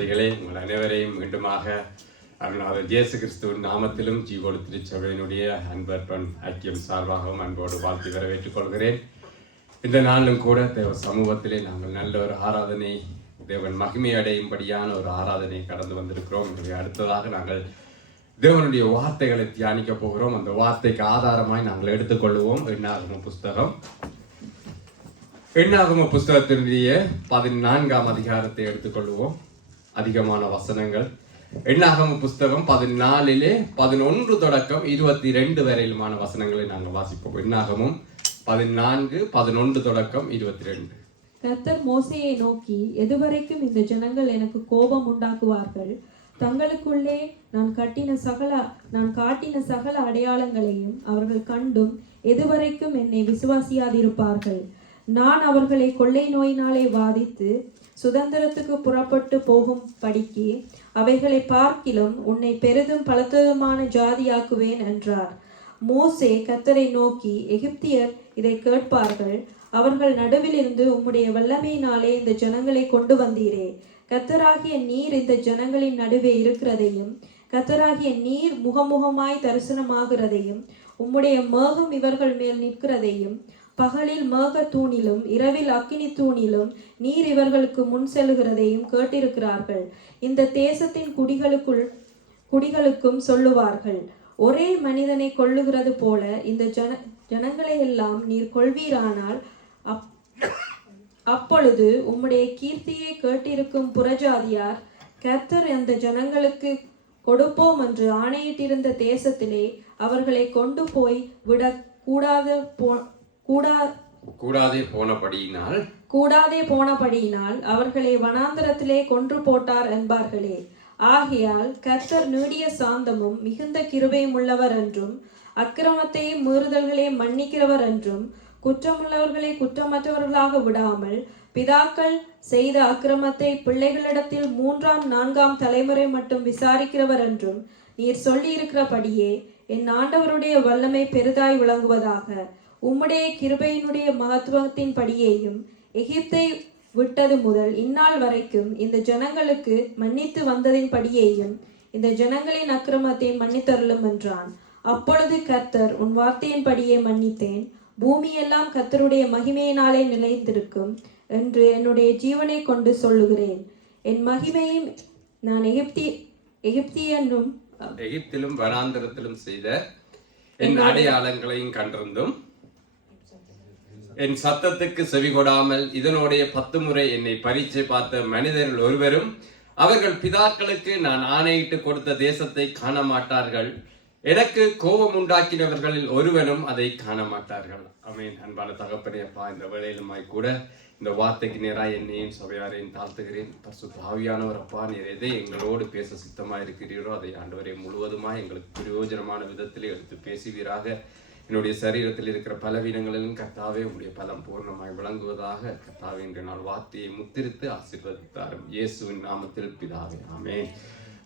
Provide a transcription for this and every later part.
உங்கள் அனைவரையும் மீண்டுமாக அருள்நாதர் இயேசு கிறிஸ்துவின் நாமத்திலும் ஜீவோடு திருச்சபையினுடைய அன்பர்பன் ஐக்கியம் சார்பாகவும் அன்போடு வாழ்த்தி வரவேற்றுக் கொள்கிறேன். இந்த நாளிலும் கூட தேவ சமூகத்திலே நாங்கள் நல்ல ஒரு ஆராதனை, தேவன் மகிமை அடையும்படியான ஒரு ஆராதனை கடந்து வந்திருக்கிறோம். அடுத்ததாக நாங்கள் தேவனுடைய வார்த்தைகளை தியானிக்க போகிறோம். அந்த வார்த்தைக்கு ஆதாரமாய் நாங்கள் எடுத்துக்கொள்வோம் எண்ணாகம புஸ்தகத்தினுடைய 14ஆம் அதிகாரத்தை எடுத்துக்கொள்வோம். அதிகமான வசனங்கள். எண்ணாகம புஸ்தகம் 14 11 தொடக்கம் 22 வரையிலுமான வசனங்களை நாங்கள் வாசிப்போம். எண்ணாகமும் 14 11 தொடக்கம் 22. கர்த்தர் மோசேயை நோக்கி, எதுவரைக்கும் இந்த ஜனங்கள் எனக்கு கோபம் உண்டாக்குவார்கள்? தங்களுக்குள்ளே நான் காட்டின சகல அடையாளங்களையும் அவர்கள் கண்டும் எதுவரைக்கும் என்னை விசுவாசியாதிருப்பார்கள்? நான் அவர்களை கொள்ளை நோயினாலே வாதித்து சுதந்திரத்துக்கு புறப்பட்டு போகும் படிக்கு அவைகளை பார்க்கிலும் உன்னை பெரிதும் பலத்ததுமான ஜாதியாக்குவேன் என்றார். மோசே கர்த்தரை நோக்கி, எகிப்தியர் இதை கேட்பார்கள். அவர்கள் நடுவிலிருந்து உம்முடைய வல்லமையினாலே இந்த ஜனங்களை கொண்டு வந்தீரே. கர்த்தராகிய நீர் இந்த ஜனங்களின் நடுவே இருக்கிறதையும் கர்த்தராகிய நீர் முகமுகமாய் தரிசனமாகிறதையும் உம்முடைய மேகம் இவர்கள் மேல் நிற்கிறதையும் பகலில் மேக தூணிலும் இரவில் அக்கினி தூணிலும் நீர் இவர்களுக்கு முன் செல்லுகிறதையும் கேட்டிருக்கிறார்கள். இந்த தேசத்தின் குடிகளுக்கும் சொல்லுவார்கள், ஒரே மனிதனை கொல்லுகிறது போல இந்த ஜனங்களை எல்லாம் நீர் கொள்வீரானால் அப்பொழுது உம்முடைய கீர்த்தியை கேட்டிருக்கும் புறஜாதியார் கர்த்தர் அந்த ஜனங்களுக்கு கொடுப்போம் என்று ஆணையிட்டிருந்த தேசத்திலே அவர்களை கொண்டு போய் விட கூடாதே போனபடியினால் அவர்களை வனாந்தரத்திலே கொன்று போட்டார் என்பார்களே. ஆகையால் கர்த்தர் நீடிய சாந்தமும் மிகுந்த கிருபையும் உள்ளவர் என்றும் அக்கிரமத்தையும் மீறுதல்களையும் மன்னிக்கிறவர் என்றும் குற்றமுள்ளவர்களை குற்றமற்றவர்களாக விடாமல் பிதாக்கள் செய்த அக்கிரமத்தை பிள்ளைகளிடத்தில் 3ஆம் 4ஆம் தலைமுறை மட்டும் விசாரிக்கிறவர் என்றும் நீர் சொல்லியிருக்கிறபடியே என் ஆண்டவருடைய வல்லமை பெரிதாய் விளங்குவதாக. உம்முடைய கிருபையினுடைய மகத்துவத்தின் படியேயும் எகிப்தை விட்டது முதல் இந்நாள் வரைக்கும் இந்த ஜனங்களுக்கு மன்னித்து வந்ததின் படியேயும் இந்த ஜனங்களின் அக்கிரமத்தை மன்னித்தருளும் என்றான். அப்பொழுது கர்த்தர், உன் வார்த்தையின் படியே மன்னித்தேன், பூமியெல்லாம் கர்த்தருடைய மகிமையினாலே நிலைத்திருக்கும் என்று என்னுடைய ஜீவனை கொண்டு சொல்லுகிறேன். என் மகிமையும் நான் எகிப்திலும் வனாந்தரத்திலும் செய்த என் அடையாளங்களையும் கண்டிருந்தும் என் சத்தத்துக்கு செவி கொடாமல் இதனுடைய 10 முறை என்னை பரீட்சை பார்த்த மனிதர்கள் ஒருவரும் அவர்கள் பிதாக்களுக்கு நான் ஆணையிட்டு கொடுத்த தேசத்தை காண மாட்டார்கள். எனக்கு கோபம் உண்டாக்கினவர்களில் ஒருவனும் அதை காண மாட்டார்கள். ஆமென். அன்பான தகப்பனே, அப்பா, இந்த வேளையிலுமாய் கூட இந்த வார்த்தைக்கு நேராக என்னையும் சபையாரையும் தாழ்த்துகிறேன். பரிசுத்த ஆவியானவர், அப்பா, நீர் எதை எங்களோடு பேச சித்தமாக இருக்கிறீரோ அதை ஆண்டவரே முழுவதுமாய் எங்களுக்கு பிரயோஜனமான விதத்திலே எடுத்து பேசுவீராக. என்னுடைய சரீரத்தில் இருக்கிற பலவீனங்களிலும் கர்த்தாவே உங்களுடைய பலம் பூர்ணமாய் விளங்குவதாக. கர்த்தாவே, இன்று நாள் வார்த்தையை முத்திரித்து ஆசீர்வதித்தாரும் இயேசுவின் நாமத்தில் பிதாவே, ஆமென்.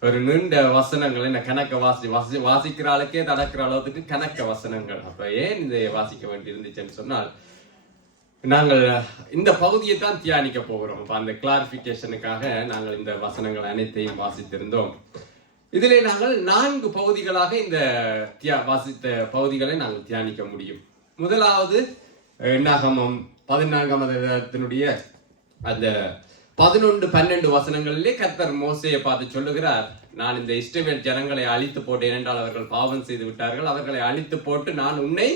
ஒரு நீண்ட வசனங்கள், என்ன கணக்க வாசிக்கிற ஆளுக்கே தடக்கிற அளவுக்கு கணக்க வசனங்கள். அப்ப ஏன் இதை வாசிக்க வேண்டி இருந்துச்சுன்னு சொன்னால், நாங்கள் இந்த பகுதியை தான் தியானிக்க போகிறோம். அப்ப அந்த கிளாரிபிகேஷனுக்காக நாங்கள் இந்த வசனங்கள் அனைத்தையும் வாசித்திருந்தோம். இதிலே நாங்கள் 4 பகுதிகளாக இந்த வாசித்த பகுதிகளை நாங்கள் தியானிக்க முடியும். முதலாவது எண்ணாகமம் 14ஆம் அதிகாரத்தினுடைய அந்த 11 12 வசனங்களிலே கர்த்தர் மோசேயை பார்த்து சொல்லுகிறார், நான் இந்த இஸ்ரவேல் ஜனங்களை அழித்து போட்டேன் என்றால் அவர்கள் பாவம் செய்து விட்டார்கள். அவர்களை அழித்து போட்டு நான் உன்னை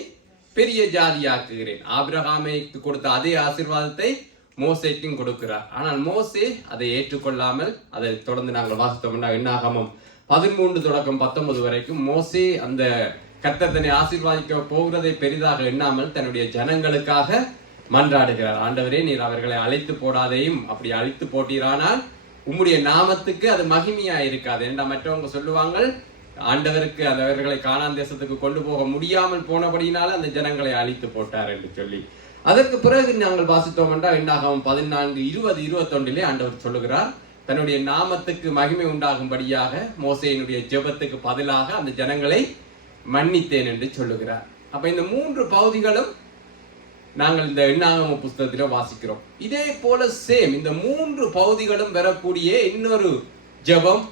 பெரிய ஜாதியாக்குகிறேன். ஆபிரகாமுக்கு கொடுத்த அதே ஆசீர்வாதத்தை மோசேக்கும் கொடுக்கிறார். ஆனால் மோசே அதை ஏற்றுக்கொள்ளாமல், அதை தொடர்ந்து நாங்கள் வாசித்தோம்னா எண்ணாகமம் 13 தொடக்கம் 19 வரைக்கும் மோசே அந்த கர்த்தர் தன்னை ஆசீர்வாதிக்க போகிறதை பெரிதாக எண்ணாமல் தன்னுடைய ஜனங்களுக்காக மன்றாடுகிறார். ஆண்டவரே, நீர் அவர்களை அழைத்து போடாதையும், அப்படி அழித்து போட்டீரானால் உம்முடைய நாமத்துக்கு அது மகிமையா இருக்காது. ஏண்டா மற்றவங்க சொல்லுவாங்க, ஆண்டவருக்கு அவர்களை கானான் தேசத்துக்கு கொண்டு போக முடியாமல் போனபடினால அந்த ஜனங்களை அழித்து போட்டார் என்று சொல்லி. அதற்கு பிறகு நாங்கள் வாசித்தோம் என்றால் எண்ணாகமம் 14 20 21 ஆண்டவர் சொல்லுகிறார், தன்னுடைய நாமத்துக்கு மகிமை உண்டாகும்படியாக மோசேயினுடைய ஜெபத்துக்கு பதிலாக அந்த ஜனங்களை மன்னித்தேன் என்று சொல்லுகிறார். அப்ப இந்த 3 பகுதிகளும் நாங்கள் இந்த எண்ணாகம புஸ்தகத்தில் வாசிக்கிறோம். இதே போல சேம் இந்த 3 பகுதிகளும் வரக்கூடிய இன்னொரு ஜெபம்,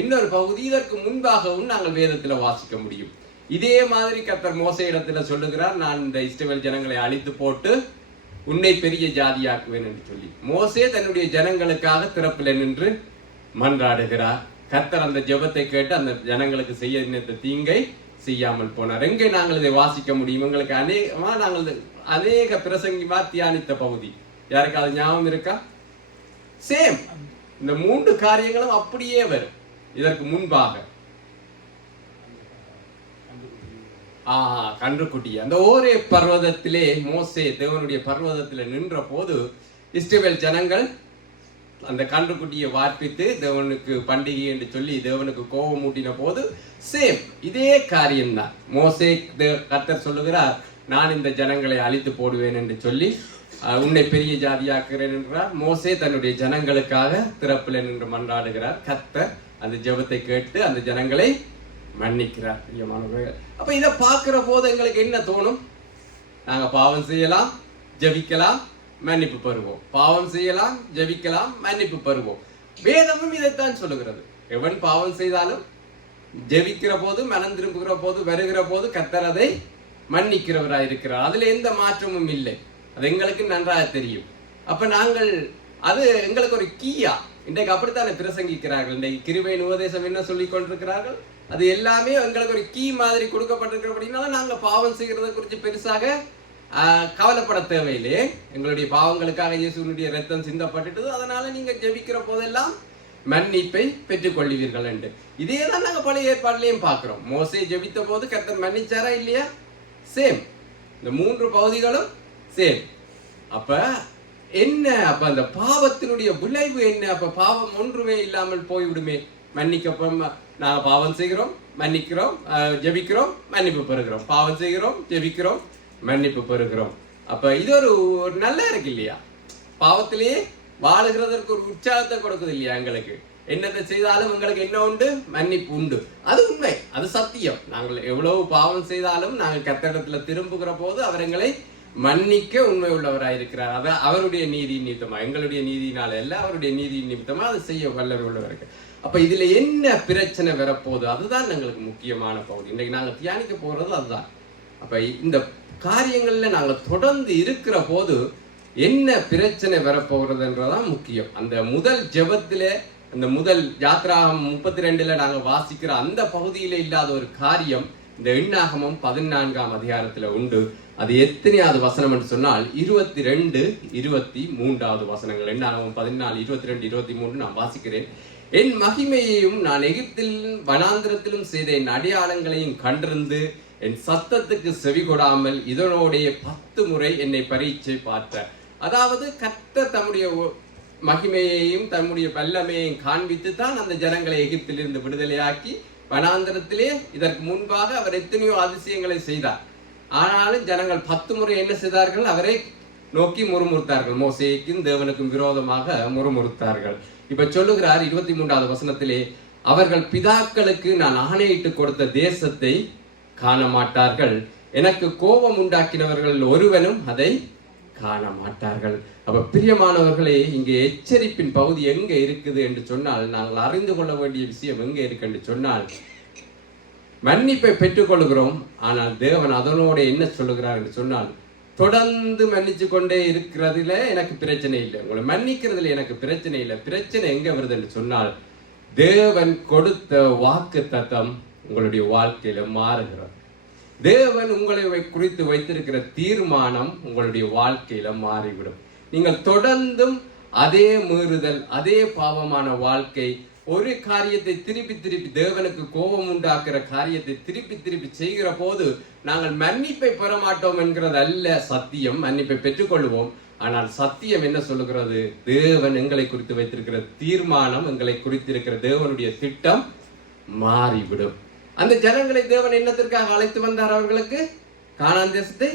இன்னொரு பகுதி இதற்கு முன்பாகவும் நாங்கள் வேதத்தில் வாசிக்க முடியும். இதே மாதிரி கர்த்தர் மோசே இடத்துல சொல்லுகிறார், நான் இந்த இஸ்ரவேல் ஜனங்களை அழித்து போட்டு உன்னை பெரிய ஜாதியாக்குவேன் என்று சொல்லி. மோசே தன்னுடைய ஜனங்களுக்காக திறப்பில் நின்று மன்றாடுகிறார். கர்த்தர் அந்த ஜெபத்தை கேட்டு அந்த ஜனங்களுக்கு செய்ய நினைத்த தீங்கை செய்யாமல் போனார். எங்கே நாங்கள் இதை வாசிக்க முடியும்? எங்களுக்கு நாங்கள் அநேக பிரசங்கிமா தியானித்த பகுதி யாருக்காவது ஞாபகம் இருக்கா? சேம் இந்த 3 காரியங்களும் அப்படியே வரும். இதற்கு முன்பாக கன்றுக்குட்டி அந்த ஒரே பர்வதத்திலே மோசே தேவனுடைய பர்வதத்திலே நின்ற போது இஸ்ரவேல் ஜனங்கள் அந்த கன்றுக்குட்டியை வார்ப்பித்து தேவனுக்கு பண்டிகை என்று சொல்லி தேவனுக்கு கோபம் மூட்டின போது சேம் இதே காரியம்தான். மோசே கர்த்தர் சொல்லுகிறார், நான் இந்த ஜனங்களை அழித்து போடுவேன் என்று சொல்லி உன்னை பெரிய ஜாதியாக்குறேன் என்றார். மோசே தன்னுடைய ஜனங்களுக்காக திறப்பில் நின்று மன்றாடுகிறார். கர்த்தர் அந்த ஜெபத்தை கேட்டு அந்த ஜனங்களை மன்னிக்கிறார். அப்ப இதை பார்க்கிற போது எங்களுக்கு என்ன தோணும்? நாங்க பாவம் செய்யலாம், ஜெபிக்கலாம், மன்னிப்பு பெறுவோம். பாவம் செய்யலாம், ஜெபிக்கலாம், மன்னிப்பு பெறுவோம். வேதமும் இதைத்தான் சொல்லுகிறது. எவன் பாவம் செய்தாலும் ஜெபிக்கிற போது, மனம் திரும்புகிற போது, வருகிற போது கர்த்தர் அதை மன்னிக்கிறவராய் இருக்கிறார். அதுல எந்த மாற்றமும் இல்லை. அது எங்களுக்கு நன்றாக தெரியும். அப்ப நாங்கள் அது எங்களுக்கு ஒரு கீயா. இன்றைக்கு அப்படித்தானே பிரசங்கிக்கிறார்கள். இன்றைக்கு கிருபையின் உபதேசம் என்ன சொல்லிக் கொண்டிருக்கிறார்கள்? அது எல்லாமே எங்களுக்கு ஒரு கீ மாதிரி கொடுக்கப்பட்டிருக்கிறபடினால நாங்க பாவம் செய்கிறத குறித்து பெருசாக கவலைப்பட தேவையில்லை. எங்களுடைய பாவங்களுக்காக இயேசுவினுடைய ரத்தம் சிந்தப்பட்டுட்டது, அதனால நீங்க ஜெபிக்கிற போதெல்லாம் மன்னிப்பை பெற்றுக் கொள்வீர்கள் என்று. இதே தான் நாங்க பழைய ஏற்பாடுலையும் பார்க்கிறோம். மோசே ஜெபித்த போது கர்த்தர் மன்னிச்சாரா இல்லையா? சேம். இந்த 3 பகுதிகளும் சேம். அப்ப என்ன? அப்ப அந்த பாவத்தினுடைய விளைவு என்ன? அப்ப பாவம் ஒன்றுமே இல்லாமல் போய்விடுமே. மன்னிக்க நாங்க பாவம் செய்கிறோம், மன்னிக்கிறோம், ஜெபிக்கிறோம், மன்னிப்பு பெறுகிறோம். பாவம் செய்கிறோம், ஜெபிக்கிறோம், மன்னிப்பு பெறுகிறோம். அப்ப இது ஒரு நல்லா இருக்கு இல்லையா? பாவத்திலேயே வாழுகிறதற்கு ஒரு உற்சாகத்தை கொடுக்குது இல்லையா? எங்களுக்கு என்னத்தை செய்தாலும் எங்களுக்கு என்ன உண்டு? மன்னிப்பு உண்டு. அது உண்மை, அது சத்தியம். நாங்கள் எவ்வளவு பாவம் செய்தாலும் நாங்கள் கர்த்தரிடத்துல திரும்புகிற போது அவர் எங்களை மன்னிக்க உண்மை உள்ளவராயிருக்கிறார். அது அவருடைய நீதி நிமித்தமா, எங்களுடைய நீதினால அல்ல, அவருடைய நீதி நிமித்தமா அது செய்ய வல்லவர் உள்ளவருக்கு. அப்ப இதுல என்ன பிரச்சனை வரப்போகுது? அதுதான் எங்களுக்கு முக்கியமான பகுதி. இன்னைக்கு நாங்க தியானிக்க போறது அதுதான். அப்ப இந்த காரியங்கள்ல நாங்க தொடர்ந்து இருக்கிற போது என்ன பிரச்சனை வரப்போகிறதுன்றதான் முக்கியம். அந்த முதல் ஜெபத்தில, அந்த முதல் யாத்ராகமம் 32ல நாங்க வாசிக்கிற அந்த பகுதியில இல்லாத ஒரு காரியம் இந்த எண்ணாகமம் 14ஆம் அதிகாரத்துல உண்டு. அது எத்தனையாவது வசனம் என்று சொன்னால் 22, 23வது வசனங்கள். எண்ணாகமம் 14, 22, 23 நான் வாசிக்கிறேன். என் மகிமையையும் நான் எகிப்தில் வனாந்திரத்திலும் செய்த என் அடையாளங்களையும் கண்டிருந்து என் சத்தத்துக்கு செவி கொடாமல் இதனோடைய 10 முறை என்னை பரீட்சை பார்த்தார். அதாவது கர்த்தர் தம்முடைய மகிமையையும் தம்முடைய வல்லமையையும் காண்பித்து தான் அந்த ஜனங்களை எகிப்திலிருந்து விடுதலையாக்கி வனாந்திரத்திலே இதற்கு முன்பாக அவர் எத்தனையோ அதிசயங்களை செய்தார். ஆனாலும் ஜனங்கள் 10 முறை என்ன செய்தார்கள்? அவரை நோக்கி முறுமுறுத்தார்கள். மோசேக்கும் தேவனுக்கும் விரோதமாக முறுமுறுத்தார்கள். இப்ப சொல்லுகிறார் 23வது வசனத்திலே, அவர்கள் பிதாக்களுக்கு நான் ஆணையிட்டு கொடுத்த தேசத்தை காண மாட்டார்கள், எனக்கு கோபம் உண்டாக்கினவர்கள் ஒருவனும் அதை காண மாட்டார்கள். அப்ப பிரியமானவர்களே, இங்கே எச்சரிப்பின் பகுதி எங்க இருக்குது என்று சொன்னால், நாங்கள் அறிந்து கொள்ள வேண்டிய விஷயம் எங்க இருக்கு என்று சொன்னால், மன்னிப்பை பெற்றுக் கொள்கிறோம். ஆனால் தேவன் அதனோட என்ன சொல்லுகிறார் என்று சொன்னால், தொடர்ந்து மன்னிச்சு கொண்டே இருக்கிறதுல எனக்கு பிரச்சனை இல்லை, உங்களை மன்னிக்கிறதுல எனக்கு பிரச்சனை இல்லை. பிரச்சனை எங்க வருது என்று சொன்னால், தேவன் கொடுத்த வாக்கு தத்தம் உங்களுடைய வாழ்க்கையில மாறுகிறது. தேவன் உங்களை குறித்து வைத்திருக்கிற தீர்மானம் உங்களுடைய வாழ்க்கையில மாறிவிடும். நீங்கள் தொடர்ந்தும் அதே மீறுதல், அதே பாவமான வாழ்க்கை, ஒரு காரியத்தை திருப்பி திருப்பி தேவனுக்கு கோபம் உண்டாக்குற காரியத்தை திருப்பி திருப்பி செய்கிற போது நாங்கள் மன்னிப்பை பெற மாட்டோம் என்கிறது அல்ல சத்தியம். மன்னிப்பை பெற்றுக்கொள்வோம். ஆனால் சத்தியம் என்ன சொல்லுகிறது? தேவன் எங்களை குறித்து வைத்திருக்கிற தீர்மானம், எங்களை குறித்திருக்கிற தேவனுடைய திட்டம் மாறிவிடும். அந்த ஜனங்களை தேவன் என்னத்திற்காக அழைத்து வந்தார்? அவர்களுக்கு கானான் தேசத்தை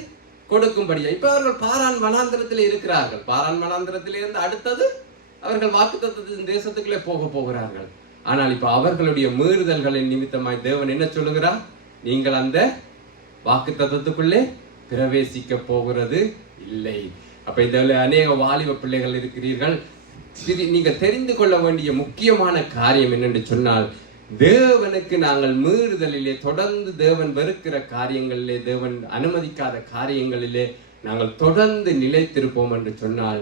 கொடுக்கும்படியா. இப்ப அவர்கள் பாரான் வனாந்திரத்தில் இருக்கிறார்கள். பாரான் வனாந்திரத்திலிருந்து அடுத்தது அவர்கள் வாக்குத்தத்தத்தின் தேசத்துக்குள்ளே போகிறார்கள். ஆனால் இப்ப அவர்களுடைய மீறுதல்களின் நிமித்தமாய் தேவன் என்ன சொல்லுகிறார்? நீங்கள் அந்த வாக்குத்தத்தத்துக்குள்ளே பிரவேசிக்க போகிறது இல்லை. அப்ப இதுல அநேக வாலிப பிள்ளைகள் இருக்கிறீர்கள். நீங்க தெரிந்து கொள்ள வேண்டிய முக்கியமான காரியம் என்னென்று சொன்னால், தேவனுக்கு நாங்கள் மீறுதலிலே, தொடர்ந்து தேவன் வெறுக்கிற காரியங்களிலே, தேவன் அனுமதிக்காத காரியங்களிலே நாங்கள் தொடர்ந்து நிலைத்திருப்போம் என்று சொன்னால்,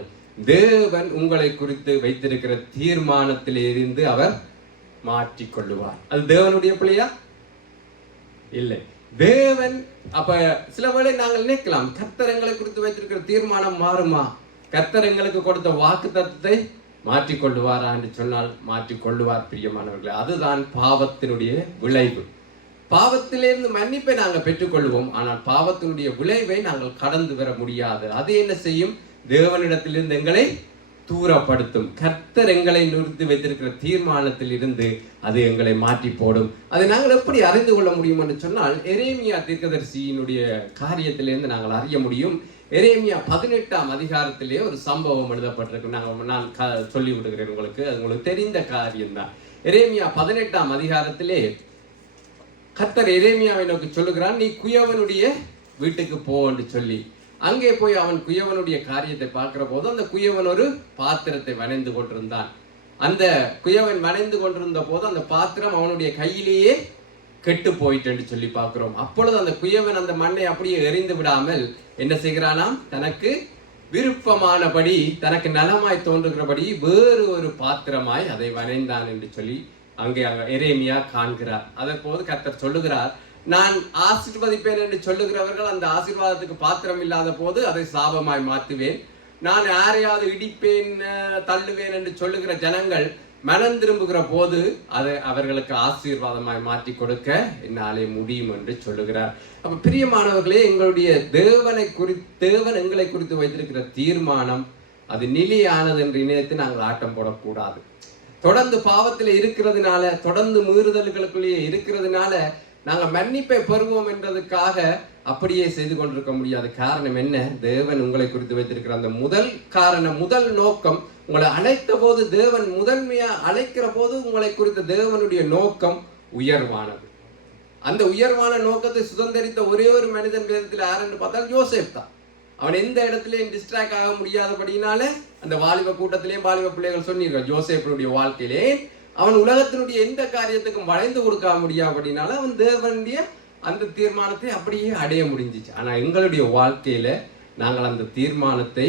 தேவன் உங்களை குறித்து வைத்திருக்கிற தீர்மானத்திலே இருந்து அவர் மாற்றிக்கொள்ளுவார். அது தேவனுடைய பிள்ளையா? இல்லை. தேவன் அப்ப சில வேளை நாங்கள் நினைக்கலாம், கர்த்தர் எங்களை குறித்து வைத்திருக்கிற தீர்மானம் மாறுமா? கர்த்தர் எங்களுக்கு கொடுத்த வாக்கு தத்தத்தை மாற்றிக்கொள்ளுவாரா என்று சொன்னால் மாற்றிக்கொள்ளுவார். பிரியமானவர்களே, அதுதான் பாவத்தினுடைய விளைவு. பாவத்திலிருந்து மன்னிப்பை நாங்கள் பெற்றுக்கொள்வோம், ஆனால் பாவத்தினுடைய விளைவை நாங்கள் கடந்து வர முடியாது. அது என்ன செய்யும்? தேவனிடத்திலிருந்து எங்களை தூரப்படுத்தும். கர்த்தர் எங்களை நிறுத்தி வைத்திருக்கிற தீர்மானத்தில் இருந்து அது எங்களை மாற்றி போடும். அதை நாங்கள் எப்படி அறிந்து கொள்ள முடியும் என்று சொன்னால், எரேமியா தீர்க்கதரிசியினுடைய காரியத்திலிருந்து நாங்கள் அறிய முடியும். எரேமியா 18ஆம் அதிகாரத்திலே ஒரு சம்பவம் எழுதப்பட்டிருக்கு. நான் சொல்லி விடுகிறேன் உங்களுக்கு, அது உங்களுக்கு தெரிந்த காரியம்தான். எரேமியா 18ஆம் அதிகாரத்திலே கர்த்தர் எரேமியாவை நோக்கி சொல்லுகிறான், நீ குயவனுடைய வீட்டுக்கு போ என்று சொல்லி. அங்கே போய் அவன் குயவனுடைய காரியத்தை பார்க்கிற போது அந்த குயவன் ஒரு பாத்திரத்தை வணைந்து கொண்டிருந்தான். அந்த குயவன் வணைந்து கொண்டிருந்த போது அந்த பாத்திரம் அவனுடைய கையிலேயே கெட்டு போயிட்டு என்று சொல்லி பார்க்கிறோம். அப்பொழுது அந்த குயவன் அந்த மண்ணை அப்படியே எறிந்து விடாமல் என்ன செய்கிறானாம்? தனக்கு விருப்பமானபடி, தனக்கு நலமாய் தோன்றுகிறபடி வேறு ஒரு பாத்திரமாய் அதை வணைந்தான் என்று சொல்லி அங்கே எரேமியா காண்கிறார். அதற்போது கர்த்தர் சொல்லுகிறார், நான் ஆசீர்வதிப்பேன் என்று சொல்லுகிறவர்கள் அந்த ஆசீர்வாதத்துக்கு பாத்திரம் இல்லாத போது அதை சாபமாய் மாற்றுவேன். நான் யாரையாவது இடிப்பேன், தள்ளுவேன் என்று சொல்லுகிற ஜனங்கள் மனம் திரும்புகிற போது அதை அவர்களுக்கு ஆசீர்வாதமாய் மாற்றி கொடுக்க என்னாலே முடியும் என்று சொல்லுகிறார். அப்ப பிரியமானவர்களே, எங்களுடைய தேவன் எங்களை குறித்து வைத்திருக்கிற தீர்மானம் அது நிலையானது என்று நினைத்து நாங்கள் ஆட்டம் போடக்கூடாது. தொடர்ந்து பாவத்தில் இருக்கிறதுனால, தொடர்ந்து மீறுதல்களுக்குள்ளேயே இருக்கிறதுனால நாங்கள் மன்னிப்பை பெறுவோம் என்றதுக்காக அப்படியே செய்து கொண்டிருக்க முடியாது. காரணம் என்ன? தேவன் உங்களை குறித்து வைத்திருக்கிற அந்த முதல் நோக்கம், உங்களை அழைத்த போது, தேவன் முதன்மையா அழைக்கிற போது உங்களை குறித்த தேவனுடைய நோக்கம் உயர்வானது. அந்த உயர்வான நோக்கத்தை சுதந்திரித்த ஒரே ஒரு மனிதன் வேதத்தில் யாருன்னு பார்த்தால் யோசேப் தான். அவன் எந்த இடத்துலயும் டிஸ்ட்ராக்ட் ஆக முடியாதபடினால அந்த வாலிப கூட்டத்திலேயும் வாலிப பிள்ளைகள் சொன்னீர்கள், யோசேப்பினுடைய வாழ்க்கையிலே அவன் உலகத்தினுடைய எந்த காரியத்துக்கும் வளைந்து கொடுக்க முடியாதபடினால அவன் தேவனுடைய அந்த தீர்மானத்தை அப்படியே அடைய முடிஞ்சிச்சு. ஆனா எங்களுடைய வாழ்க்கையில நாங்கள் அந்த தீர்மானத்தை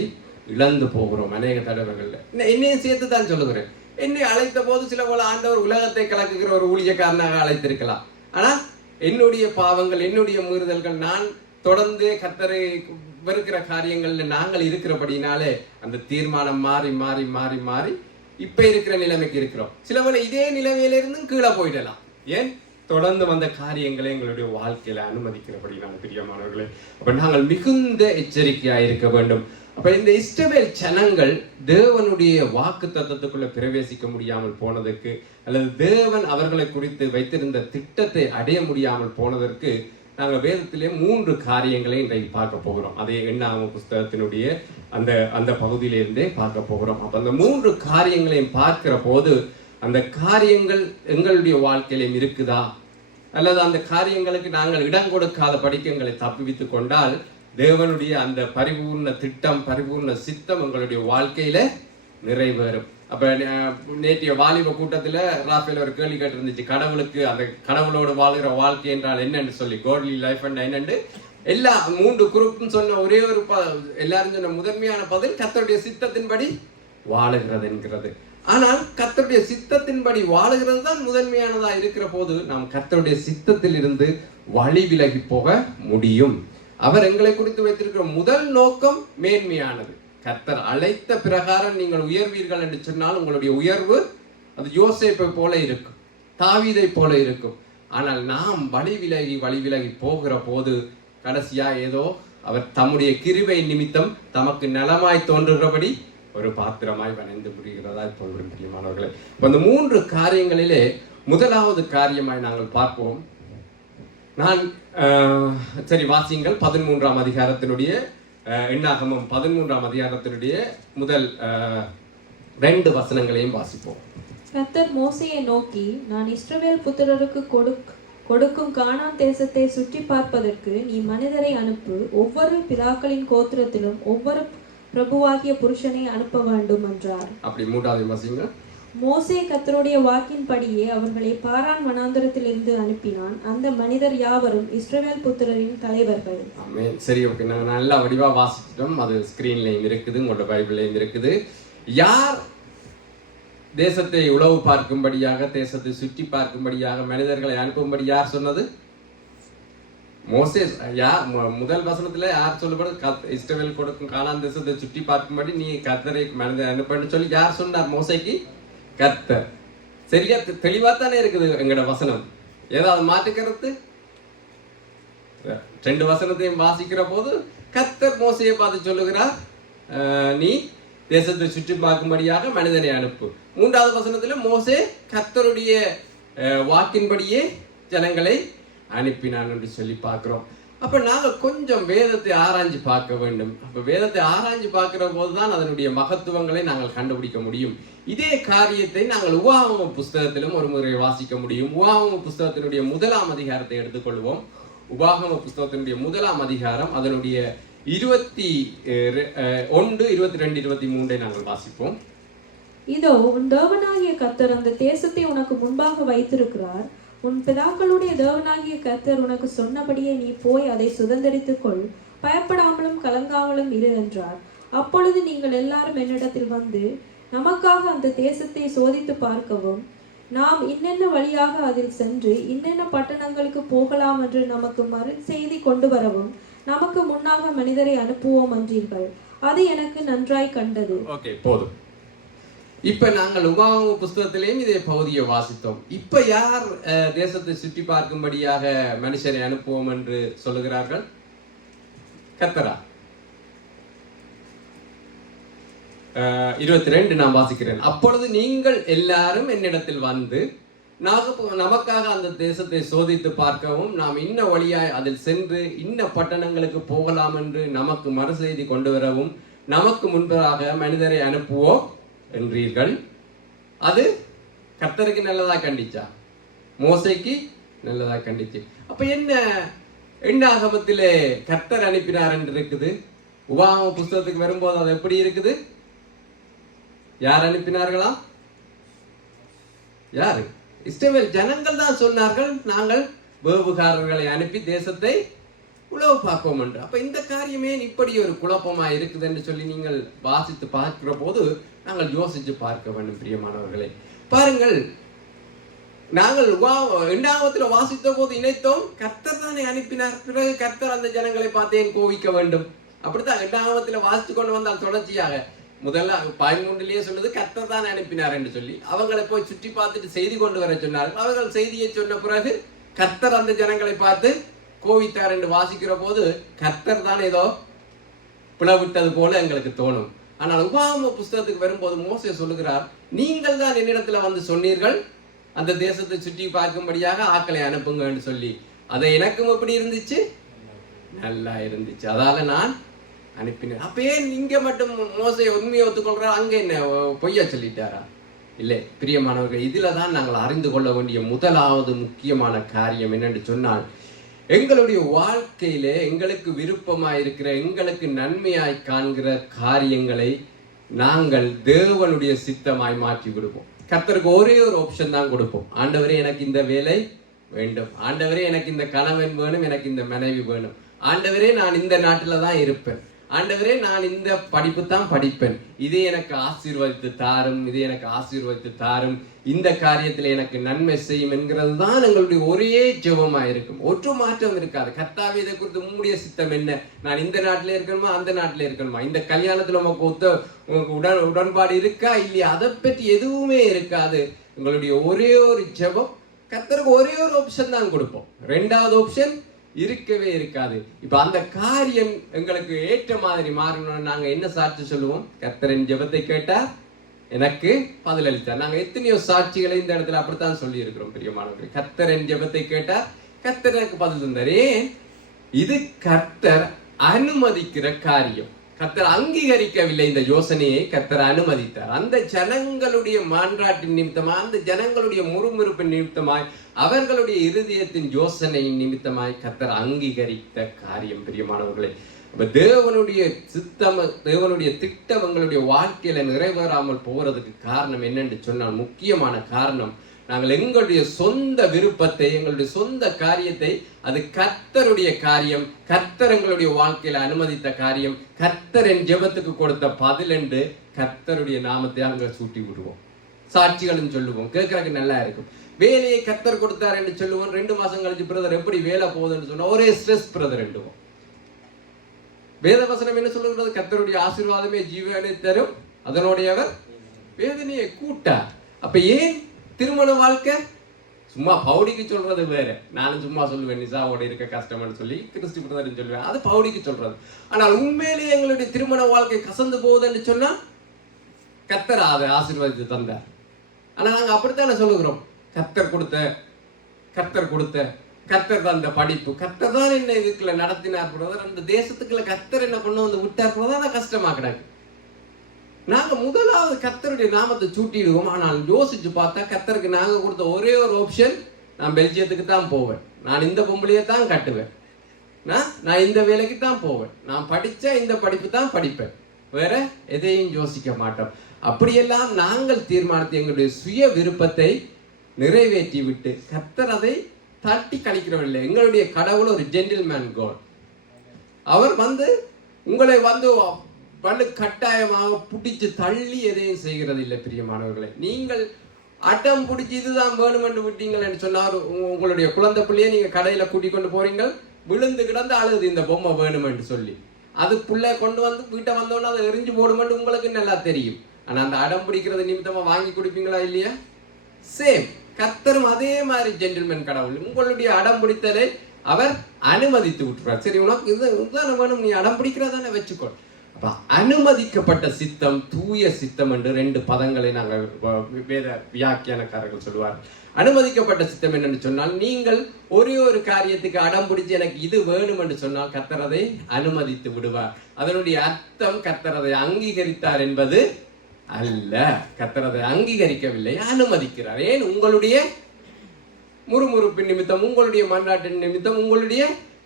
இழந்து போகிறோம் அநேக தடவைகள்ல. என்னையும் சேர்த்து தான் சொல்லுகிறேன். என்னை அழைத்த போது சில போல ஆண்டவர் உலகத்தை கலக்குகிற ஒரு ஊழியக்காரனாக அழைத்திருக்கலாம். ஆனா என்னுடைய பாவங்கள், என்னுடைய மீறுதல்கள், நான் தொடர்ந்து கர்த்தரை வெறுக்கிற காரியங்கள்ல நாங்கள் இருக்கிறபடினாலே அந்த தீர்மானம் மாறி மாறி மாறி மாறி இப்ப இருக்கிற நிலைமைக்கு இருக்கிறோம். சில வேளை இதே நிலைமையிலிருந்தும் கீழே போயிடலாம். ஏன்? தொடர்ந்து வந்த காரியங்களை எங்களுடைய வாழ்க்கையில அனுமதிக்கிறபடி நாங்கள் பிரியமானவர்களே. அப்ப நாங்கள் மிகுந்த எச்சரிக்கையா இருக்க வேண்டும். அப்ப இந்த இஸ்ரவேல் ஜனங்கள் தேவனுடைய வாக்கு தத்தத்துக்குள்ள பிரவேசிக்க முடியாமல் போனதற்கு, அல்லது தேவன் அவர்களை குறித்து வைத்திருந்த திட்டத்தை அடைய முடியாமல் போனதற்கு நாங்கள் வேதத்திலே 3 காரியங்களை இன்றைக்கு பார்க்க போகிறோம். அதே எண்ணாகம புஸ்தகத்தினுடைய அந்த பகுதியிலிருந்தே பார்க்க போகிறோம். அப்ப அந்த 3 காரியங்களையும் பார்க்கிற போது அந்த காரியங்கள் எங்களுடைய வாழ்க்கையிலும் இருக்குதா, அல்லது அந்த காரியங்களுக்கு நாங்கள் இடம் கொடுக்காத படிக்க எங்களை தப்புவித்துக் கொண்டால் தேவனுடைய அந்த பரிபூர்ண திட்டம், பரிபூர்ண சித்தம் எங்களுடைய வாழ்க்கையில நிறைவேறும். அப்ப நேற்றைய வாலிப கூட்டத்துல ராஃபேல் ஒரு கேள்வி கேட்டு இருந்துச்சு, கடவுளுக்கு அந்த கடவுளோடு வாழ்கிற வாழ்க்கை என்றால் என்னன்னு சொல்லி, கோட்லி லைஃப் என்னன்னு எல்லா 3 குரூப்னு சொன்ன ஒரே ஒரு எல்லாரும் சொன்ன முதன்மையான பதில் கர்த்தருடைய சித்தத்தின்படி வாழுகிறது என்கிறது. ஆனால் கர்த்தருடைய சித்தத்தின்படி வாழுகிறது தான் முதன்மையானதா இருக்கிற போது நாம் கர்த்தருடைய சித்தத்தில் இருந்து வழி விலகி போக முடியும். அவர் எங்களை குறித்து வைத்திருக்கிற முதல் நோக்கம் மேன்மையானது. கர்த்தர் அழைத்த பிரகாரம் நீங்கள் உயர்வீர்கள் என்று சொன்னால் உங்களுடைய உயர்வு அது யோசேப்பை போல இருக்கும், தாவீதை போல இருக்கும். ஆனால் நாம் வழி விலகி போகிற போது கடைசியா ஏதோ அவர் தம்முடைய கிருபை நிமித்தம் தமக்கு நலமாய் தோன்றுகிறபடி ஒரு பாத்திரமாய் வணைந்து முடிகிறதா தோன்றும் பிரியமானவர்களே. அந்த 3 காரியங்களிலே முதலாவது காரியமாய் நாங்கள் பார்ப்போம். நான் சரி வாசியுங்கள் 13ஆம் அதிகாரத்தினுடைய எண்ணாகமம் 13ஆம் அதிகாரத்தினுடைய முதல் 2 வசனங்களையும் வாசிப்போம். கர்த்தர் மோசேயை நோக்கி, நான் இஸ்ரவேல் புத்திரருக்கு கொடுக்கும் கானான் தேசத்தை சுற்றி பார்ப்பதற்கு நீ மனிதரை அனுப்பு, ஒவ்வொரு பிதாக்களின் கோத்திரத்திலும் ஒவ்வொரு பிரபுவாகிய புருஷனை அனுப்ப வேண்டும் என்றார். அப்படி மூன்றாவது வசனங்க. மோசே கர்த்தருடைய வாக்கின்படியே அவர்களை பாரான் வனாந்தரத்திலிருந்து அனுப்பினான். அந்த மனிதர் யாவரும் இஸ்ரவேல் புத்திரரின் தலைவர்கள். ஆமென். சரி, ஓகே, நாங்கள் நல்லா வடிவா வாசிச்சிட்டோம். அது ஸ்கிரீன்லையும் இருக்குது, உங்களோட பைபிள்லையும் இருக்குது. யார் தேசத்தை உளவு பார்க்கும்படியாக, தேசத்தை சுற்றி பார்க்கும்படியாக மனிதர்களை அனுப்பும்படி யார் சொன்னது? மோசே. முதல் வசனத்துல யார் சொல்லப்படுது? இஸ்ரவேல் கொடுக்கும் கானான் தேசத்தை சுற்றி பார்க்கும்படி நீ கர்த்தரை மனிதரை அனுப்பன்னு சொல்லி யார் சொன்னார் மோசேக்கு? கர்த்தர். சரியா தெளிவா தானே இருக்குது எங்கட வசனம். ஏதாவது மாற்றுக்கிறது? ரெண்டு வசனத்தையும் வாசிக்கிற போது கர்த்தர் மோசையை பார்த்து சொல்லுகிறார், நீ தேசத்தை சுற்றி பார்க்கும்படியாக மனிதனை அனுப்பு. மூன்றாவது வசனத்துல மோசே கர்த்தருடைய வாக்கின்படியே ஜனங்களை அனுப்பினான் என்று சொல்லி பார்க்கிறோம். அப்ப நாங்க கொஞ்சம் வேதத்தை ஆராய்ஞ்சு பார்க்க வேண்டும். அப்ப வேதத்தை ஆராய்ஞ்சு பார்க்கிற போதுதான் அதனுடைய மகத்துவங்களை நாங்கள் கண்டுபிடிக்க முடியும். இதே காரியத்தை நாங்கள் உபாகம புஸ்தகத்திலும் ஒரு முறை வாசிக்க முடியும். உபாகம புஸ்தகத்தினுடைய 1ஆம் அதிகாரத்தை எடுத்துக்கொள்வோம். உபாகம புஸ்தகத்தினுடைய 1ஆம் அதிகாரம் அதனுடைய 21, 22, 23 நாங்கள் வாசிப்போம். இதோ உன் தேவனாகிய கர்த்தர் அந்த தேசத்தை உனக்கு முன்பாக வைத்திருக்கிறார். உன் பிதாக்களுடைய தேவனாகிய கர்த்தர் உனக்கு சொன்னபடியே நீ போய் அதை சுதந்தரித்துக் கொள், பயப்படாமலும் கலங்காமலும் இரு என்றார். அப்பொழுது நீங்கள் எல்லாரும் என்னிடத்தில் வந்து நமக்காக அந்த தேசத்தை சோதித்து பார்க்கவும், நாம் இன்னென்ன வழியாக அதில் சென்று இன்னென்ன பட்டணங்களுக்கு போகலாம் என்று நமக்கு மறு செய்தி கொண்டு வரவும் நமக்கு முன்னாக மனிதரை அனுப்புவோம் என்றீர்கள். அது எனக்கு நன்றாய் கண்டது. ஓகே, போதும். இப்ப நாங்கள் உபாகம புஸ்தகத்திலேயும் இதே பகுதியை வாசித்தோம். இப்ப யார் தேசத்தை சுற்றி பார்க்கும்படியாக மனுஷரை அனுப்புவோம் என்று சொல்லுகிறார்கள்? கர்த்தரா? 22 நான் வாசிக்கிறேன். அப்பொழுது நீங்கள் எல்லாரும் என்னிடத்தில் வந்து நமக்காக அந்த தேசத்தை சோதித்து பார்க்கவும், நாம் இன்ன வழியாய் அதில் சென்று இன்ன பட்டணங்களுக்கு போகலாம் என்று நமக்கு மறுசெய்தி கொண்டு வரவும் நமக்கு முன்பாக மனிதரை அனுப்புவோம் என்றீர்கள். அது கர்த்தருக்கு நல்லதா கண்டிச்சா? மோசைக்கு நல்லதா கண்டிச்சு. அப்ப என்ன ஆகமத்திலே கர்த்தர் அனுப்பினார் என்று இருக்குது. உபாகம புஸ்தகத்துக்கு வரும்போது அது எப்படி இருக்குது? யார் அனுப்பினார்களா? யாரு? இஸ்ரவேல் ஜனங்கள் தான் சொன்னார்கள், நாங்கள் வேவுகாரர்களை அனுப்பி தேசத்தை உளவு பார்ப்போம் என்று. அப்ப இந்த காரியமே இப்படி ஒரு குழப்பமா இருக்குது என்று சொல்லி நீங்கள் வாசித்து பார்க்கிற போது நாங்கள் யோசிச்சு பார்க்க வேண்டும். பிரியமானவர்களே, பாருங்கள், நாங்கள் 2ஆம் வாசித்த போது இணைத்தோம் கர்த்தர் தானே அனுப்பினார். பிறகு கர்த்தர் அந்த ஜனங்களை பார்த்தேன் கோவிக்க வேண்டும். அப்படித்தான் 2ஆம் வாசித்து கொண்டு வந்தால் தொடர்ச்சியாக முதல்ல 13 சொல்லுது கர்த்தர் தான் அனுப்பினார் என்று சொல்லி அவங்களை போய் சுற்றி பார்த்துட்டு செய்தி கொண்டு வர சொன்னார்கள். அவர்கள் செய்தியை சொன்ன பிறகு கர்த்தர் அந்த ஜனங்களை பார்த்து கோவித்தார் என்று வாசிக்கிற போது கர்த்தர் தான் ஏதோ பிளவிட்டது போல எங்களுக்கு தோணும். ஆனால் உபாகம புஸ்தகத்துக்கு வரும்போது மோசே சொல்லுகிறார், நீங்கள் தான் என்னிடத்துல வந்து சொன்னீர்கள் அந்த தேசத்தை சுற்றி பார்க்கும்படியாக ஆட்களை அனுப்புங்க என்று சொல்லி. அதை எனக்கும் எப்படி இருந்துச்சு? நல்லா இருந்துச்சு. அதால நான் அனுப்பினேன். அப்பயே இங்க மட்டும் மோசே உண்மையை ஒத்துக்கொள்றார், அங்க என்ன பொய்யா சொல்லிட்டாரா? இல்லை பிரியமானவர்கள், இதுல தான் நாங்கள் அறிந்து கொள்ள வேண்டிய முதலாவது முக்கியமான காரியம் என்னென்று சொன்னால், எங்களுடைய வாழ்க்கையிலே எங்களுக்கு விருப்பமாய் இருக்கிற, எங்களுக்கு நன்மையாய் காண்கிற காரியங்களை நாங்கள் தேவனுடைய சித்தமாய் மாற்றி கொடுப்போம். கர்த்தருக்கு ஒரே ஒரு ஆப்ஷன் தான் கொடுப்போம். ஆண்டவரே எனக்கு இந்த வேலை வேண்டும், ஆண்டவரே எனக்கு இந்த கணவன் வேணும், எனக்கு இந்த மனைவி வேணும், ஆண்டவரே நான் இந்த நாட்டில தான் இருப்பேன், ஆண்டவரே நான் இந்த படிப்பு தான் படிப்பேன், இதே எனக்கு ஆசீர்வதித்து தாரும், இதே எனக்கு ஆசீர்வதித்து தாரும், இந்த காரியத்தில் எனக்கு நன்மை செய்யும் என்கிறது தான் எங்களுடைய ஒரே ஜெபமா இருக்கும். ஒற்று மாற்றம் இருக்காது. கர்த்தாவே இதை குறித்து உம்முடைய சித்தம் என்ன, நான் இந்த நாட்டில இருக்கணுமா அந்த நாட்டில இருக்கணுமா, இந்த கல்யாணத்துல உங்களுக்கு உடன்பாடு இருக்கா இல்லையா, அதை பற்றி எதுவுமே இருக்காது. எங்களுடைய ஒரே ஒரு ஜெபம், கர்த்தருக்கு ஒரே ஒரு ஆப்ஷன் தான் கொடுப்போம், ரெண்டாவது ஆப்ஷன் இருக்கவே இருக்காது. இப்ப அந்த காரியம் எங்களுக்கு ஏற்ற மாதிரி மாறணும்னு நாங்க என்ன சாட்சி சொல்லுவோம்? கர்த்தரின் ஜெபத்தை கேட்டா எனக்கு பதிலளித்தார். நாங்க எத்தனையோ சாட்சிகளை இந்த இடத்துல அப்படித்தான் சொல்லி இருக்கிறோம். பிரியமானவர்களே, கர்த்தரின் ஜெபத்தை கேட்டா கர்த்தர் எனக்கு பதில் தந்தார். ஏன்? இது கர்த்தர் அனுமதிக்கிற காரியம். கர்த்தர் அங்கீகரிக்கவில்லை. இந்த யோசனையை கர்த்தர் அனுமதித்தார். அந்த ஜனங்களுடைய மான்றாட்டின் நிமித்தமாய், அந்த ஜனங்களுடைய முறுமுறுப்பின் நிமித்தமாய், அவர்களுடைய இருதயத்தின் யோசனையின் நிமித்தமாய் கர்த்தர் அங்கீகரித்த காரியம். பிரியமானவர்களே, தேவனுடைய சித்தம், தேவனுடைய திட்டம் எங்களுடைய வாழ்க்கையில நிறைவேறாமல் போறதுக்கு காரணம் என்னன்னு சொன்னால், முக்கியமான காரணம் நாங்கள் எங்களுடைய சொந்த விருப்பத்தை, எங்களுடைய சொந்த காரியத்தை, அது கர்த்தருடைய காரியம், கர்த்தர் எங்களுடைய வாழ்க்கையில அனுமதித்த காரியம், கர்த்தர் என் ஜெபத்துக்கு கொடுத்த பதில் என்று கர்த்தருடைய நாமத்தை அங்க சூட்டி விடுவோம். சாட்சிகளும் சொல்லுவோம், கேட்கறதுக்கு நல்லா இருக்கும். வேலையை கர்த்தர் கொடுத்தார் என்று சொல்லுவோம். 2 மாசம் கழிச்சு பிரதர் எப்படி வேலை போகுதுன்னு சொன்னா ஒரே ஸ்ட்ரெஸ் பிரதர் என்றுவோம். வேதவசனம் என்ன சொல்லுகிறது? கர்த்தருடைய ஆசீர்வாதமே ஜீவனை தரும், அதனுடைய அவர் வேதனையை கூட்டார். அப்ப ஏன் திருமண வாழ்க்கை சும்மா பவுடிக்கு சொல்றது வேற. நானும் சும்மா சொல்லுவேன் நிசாவோட இருக்க கஷ்டம்னு சொல்லி, கிறிஸ்டி பிரதர்னு சொல்லுவேன், அது பவுடிக்கு சொல்றது. ஆனால் உண்மையிலேயே எங்களுடைய திருமண வாழ்க்கை கசந்து போகுதுன்னு சொன்னா கர்த்தர் அதை ஆசீர்வாதத்தை தந்தார். ஆனா நாங்க அப்படித்தானே சொல்லுகிறோம், கர்த்தர் கொடுத்த கர்த்தர் தந்த படிப்பு, கர்த்தர் தான் என்ன இதுக்குள்ள நடத்தினார் பிரதர், அந்த தேசத்துக்குள்ள கர்த்தர் என்ன கொண்டு வந்து விட்டார் பிரதர், கஷ்டமா கிடக்கு. நாங்க முதலாவது கர்த்தருடைய நாமத்தை சூட்டிடுவோம். ஆனால் யோசிச்சு பார்த்தா கர்த்தருக்கு நாங்க கொடுத்த ஒரே ஒரு ஆப்ஷன், நான் பெல்ஜியத்துக்கு தான் போவேன், நான் இந்த பொம்பளையை தான் கட்டுவேன், நான் இந்த வேலைக்கு தான் போவேன், நான் படிச்ச இந்த படிப்பு தான் படிப்பேன், வேற எதையும் யோசிக்க மாட்டோம். அப்படியெல்லாம் நாங்கள் தீர்மானித்து எங்களுடைய சுய விருப்பத்தை நிறைவேற்றி விட்டு கர்த்தர் அதை தட்டி கழிக்கிறவில்லை. எங்களுடைய கடவுள் ஒரு ஜென்டில்மேன் காட். அவர் உங்களை வலு கட்டாயமாக பிடிச்சு தள்ளி எதையும் செய்கிறது இல்லை. பிரியமானவர்களை, நீங்கள் அட்டம் பிடிச்சி இதுதான் வேணும் என்று விட்டீங்கள் என்று சொன்னார். உங்களுடைய குழந்தை பிள்ளையை நீங்க கடையில கூட்டி கொண்டு போறீங்க, விழுந்து கிடந்து அழுது இந்த பொம்மை வேணும் என்று சொல்லி, அது பிள்ளை கொண்டு வந்து வீட்டை வந்தோன்னா அதை எரிஞ்சு போடுமென்று உங்களுக்கு நல்லா தெரியும். ஆனா அந்த அடம் பிடிக்கிறது நிமித்தமா வாங்கி கொடுப்பீங்களா இல்லையா? சேம் கர்த்தரும் அதே மாதிரி ஜென்டில்மேன் கடவுள். உங்களுடைய அடம் பிடித்தலை அவர் அனுமதித்து விட்டுறார். சரி, உனக்கு இதுதானே வேணும், நீ அடம் பிடிக்கிறதானே வச்சுக்கோ. அப்ப அனுமதிக்கப்பட்ட சித்தம், தூய சித்தம் என்று 2 பதங்களை நாங்கள் வேத வியாக்கியானக்காரர்கள் சொல்லுவார். அனுமதிக்கப்பட்ட சித்தம் என்னன்னு சொன்னால், நீங்கள் ஒரே ஒரு காரியத்துக்கு அடம் பிடிச்சு எனக்கு இது வேணும் என்று சொன்னால் கர்த்தர் அதை அனுமதித்து விடுவார். அதனுடைய அர்த்தம் கர்த்தர் அதை அங்கீகரித்தார் என்பது அல்ல. கர்த்தர் அதை அங்கீகரிக்கவில்லை, அனுமதிக்கிறார். ஏன்? உங்களுடைய முறுமுறுப்பின் நிமித்தம், உங்களுடைய மன்றாட்டின் நிமித்தம், உங்களுடைய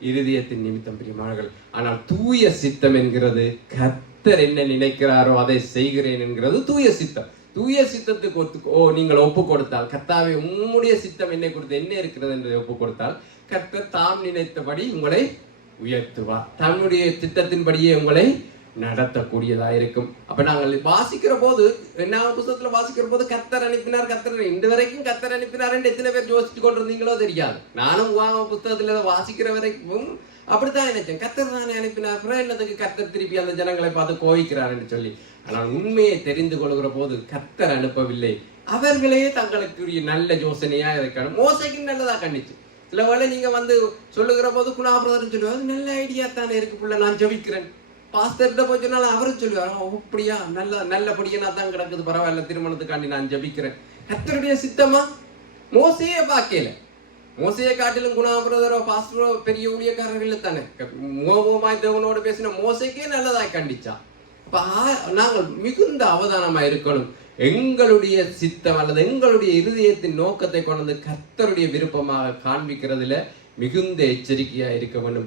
இருதயத்தின் நிமித்தம். பிரியமானவர்கள், ஆனால் தூய சித்தம் என்கிறது கர்த்தர் என்ன நினைக்கிறாரோ அதை செய்கிறேன் என்கிறது தூய சித்தம். தூய சித்தத்துக்கு நீங்கள் ஒப்பு கொடுத்தால், கர்த்தாவே உம்முடைய சித்தம் என்னை கொடுத்து என்ன இருக்கிறது என்று ஒப்பு கொடுத்தால், கர்த்தர் தாம் நினைத்தபடி உங்களை உயர்த்துவார். தன்னுடைய திட்டத்தின்படியே உங்களை நடத்தக்கூடியதா இருக்கும். அப்ப நாங்கள் வாசிக்கிற போது, என்ன புத்தகத்துல வாசிக்கிற போது கர்த்தர் அனுப்பினார், கர்த்தர் இந்த வரைக்கும் கர்த்தர் அனுப்பினார் என்று எத்தனை பேர் யோசிச்சு கொண்டிருந்தீங்களோ தெரியாது. நானும் புத்தகத்துல வாசிக்கிற வரைக்கும் அப்படித்தான் நினைச்சேன், கர்த்தர் தானே அனுப்பினார், என்னதுக்கு கர்த்தர் திருப்பி அந்த ஜனங்களை பார்த்து கோவிக்கிறார் என்று சொல்லி. ஆனால் உண்மையை தெரிந்து கொள்கிற போது கர்த்தர் அனுப்பவில்லை, அவர்களே தங்களுக்குரிய நல்ல யோசனையா இருக்காங்க. மோசைக்கு நல்லதா கண்டிச்சு. சில வேளை நீங்க சொல்லுகிற போது குணாபிரதர் சொல்லுவாரு, நல்ல ஐடியா தானே இருக்கு புள்ள, நான் ஜெபிக்கிறேன். பாஸ்டர்கிட்ட போய் சொன்னாலும் அவரும் சொல்லுவார், அப்படியா, நல்லபடியா தான் கிடக்குது, பரவாயில்ல, திருமணத்துக்காண்டி நான் ஜபிக்கிறேன். கர்த்தருடைய சித்தமா? மோசையே பார்க்கல. மோசையை காட்டிலும் குணாபிரதரோ பாஸ்டரோ பெரிய ஊழியக்காரர்கள் தானே மோகமாய் தேவனோட பேசின மோசைக்கே நல்லதா கண்டிச்சா. அப்ப நாங்கள் மிகுந்த அவதானமா இருக்கணும். எங்களுடைய சித்தம் அல்லது எங்களுடைய இருதயத்தின் நோக்கத்தை கொண்டு கர்த்தருடைய விருப்பமாக காண்பிக்கிறதுல மிகுந்த எச்சரிக்கையா இருக்க வேண்டும்.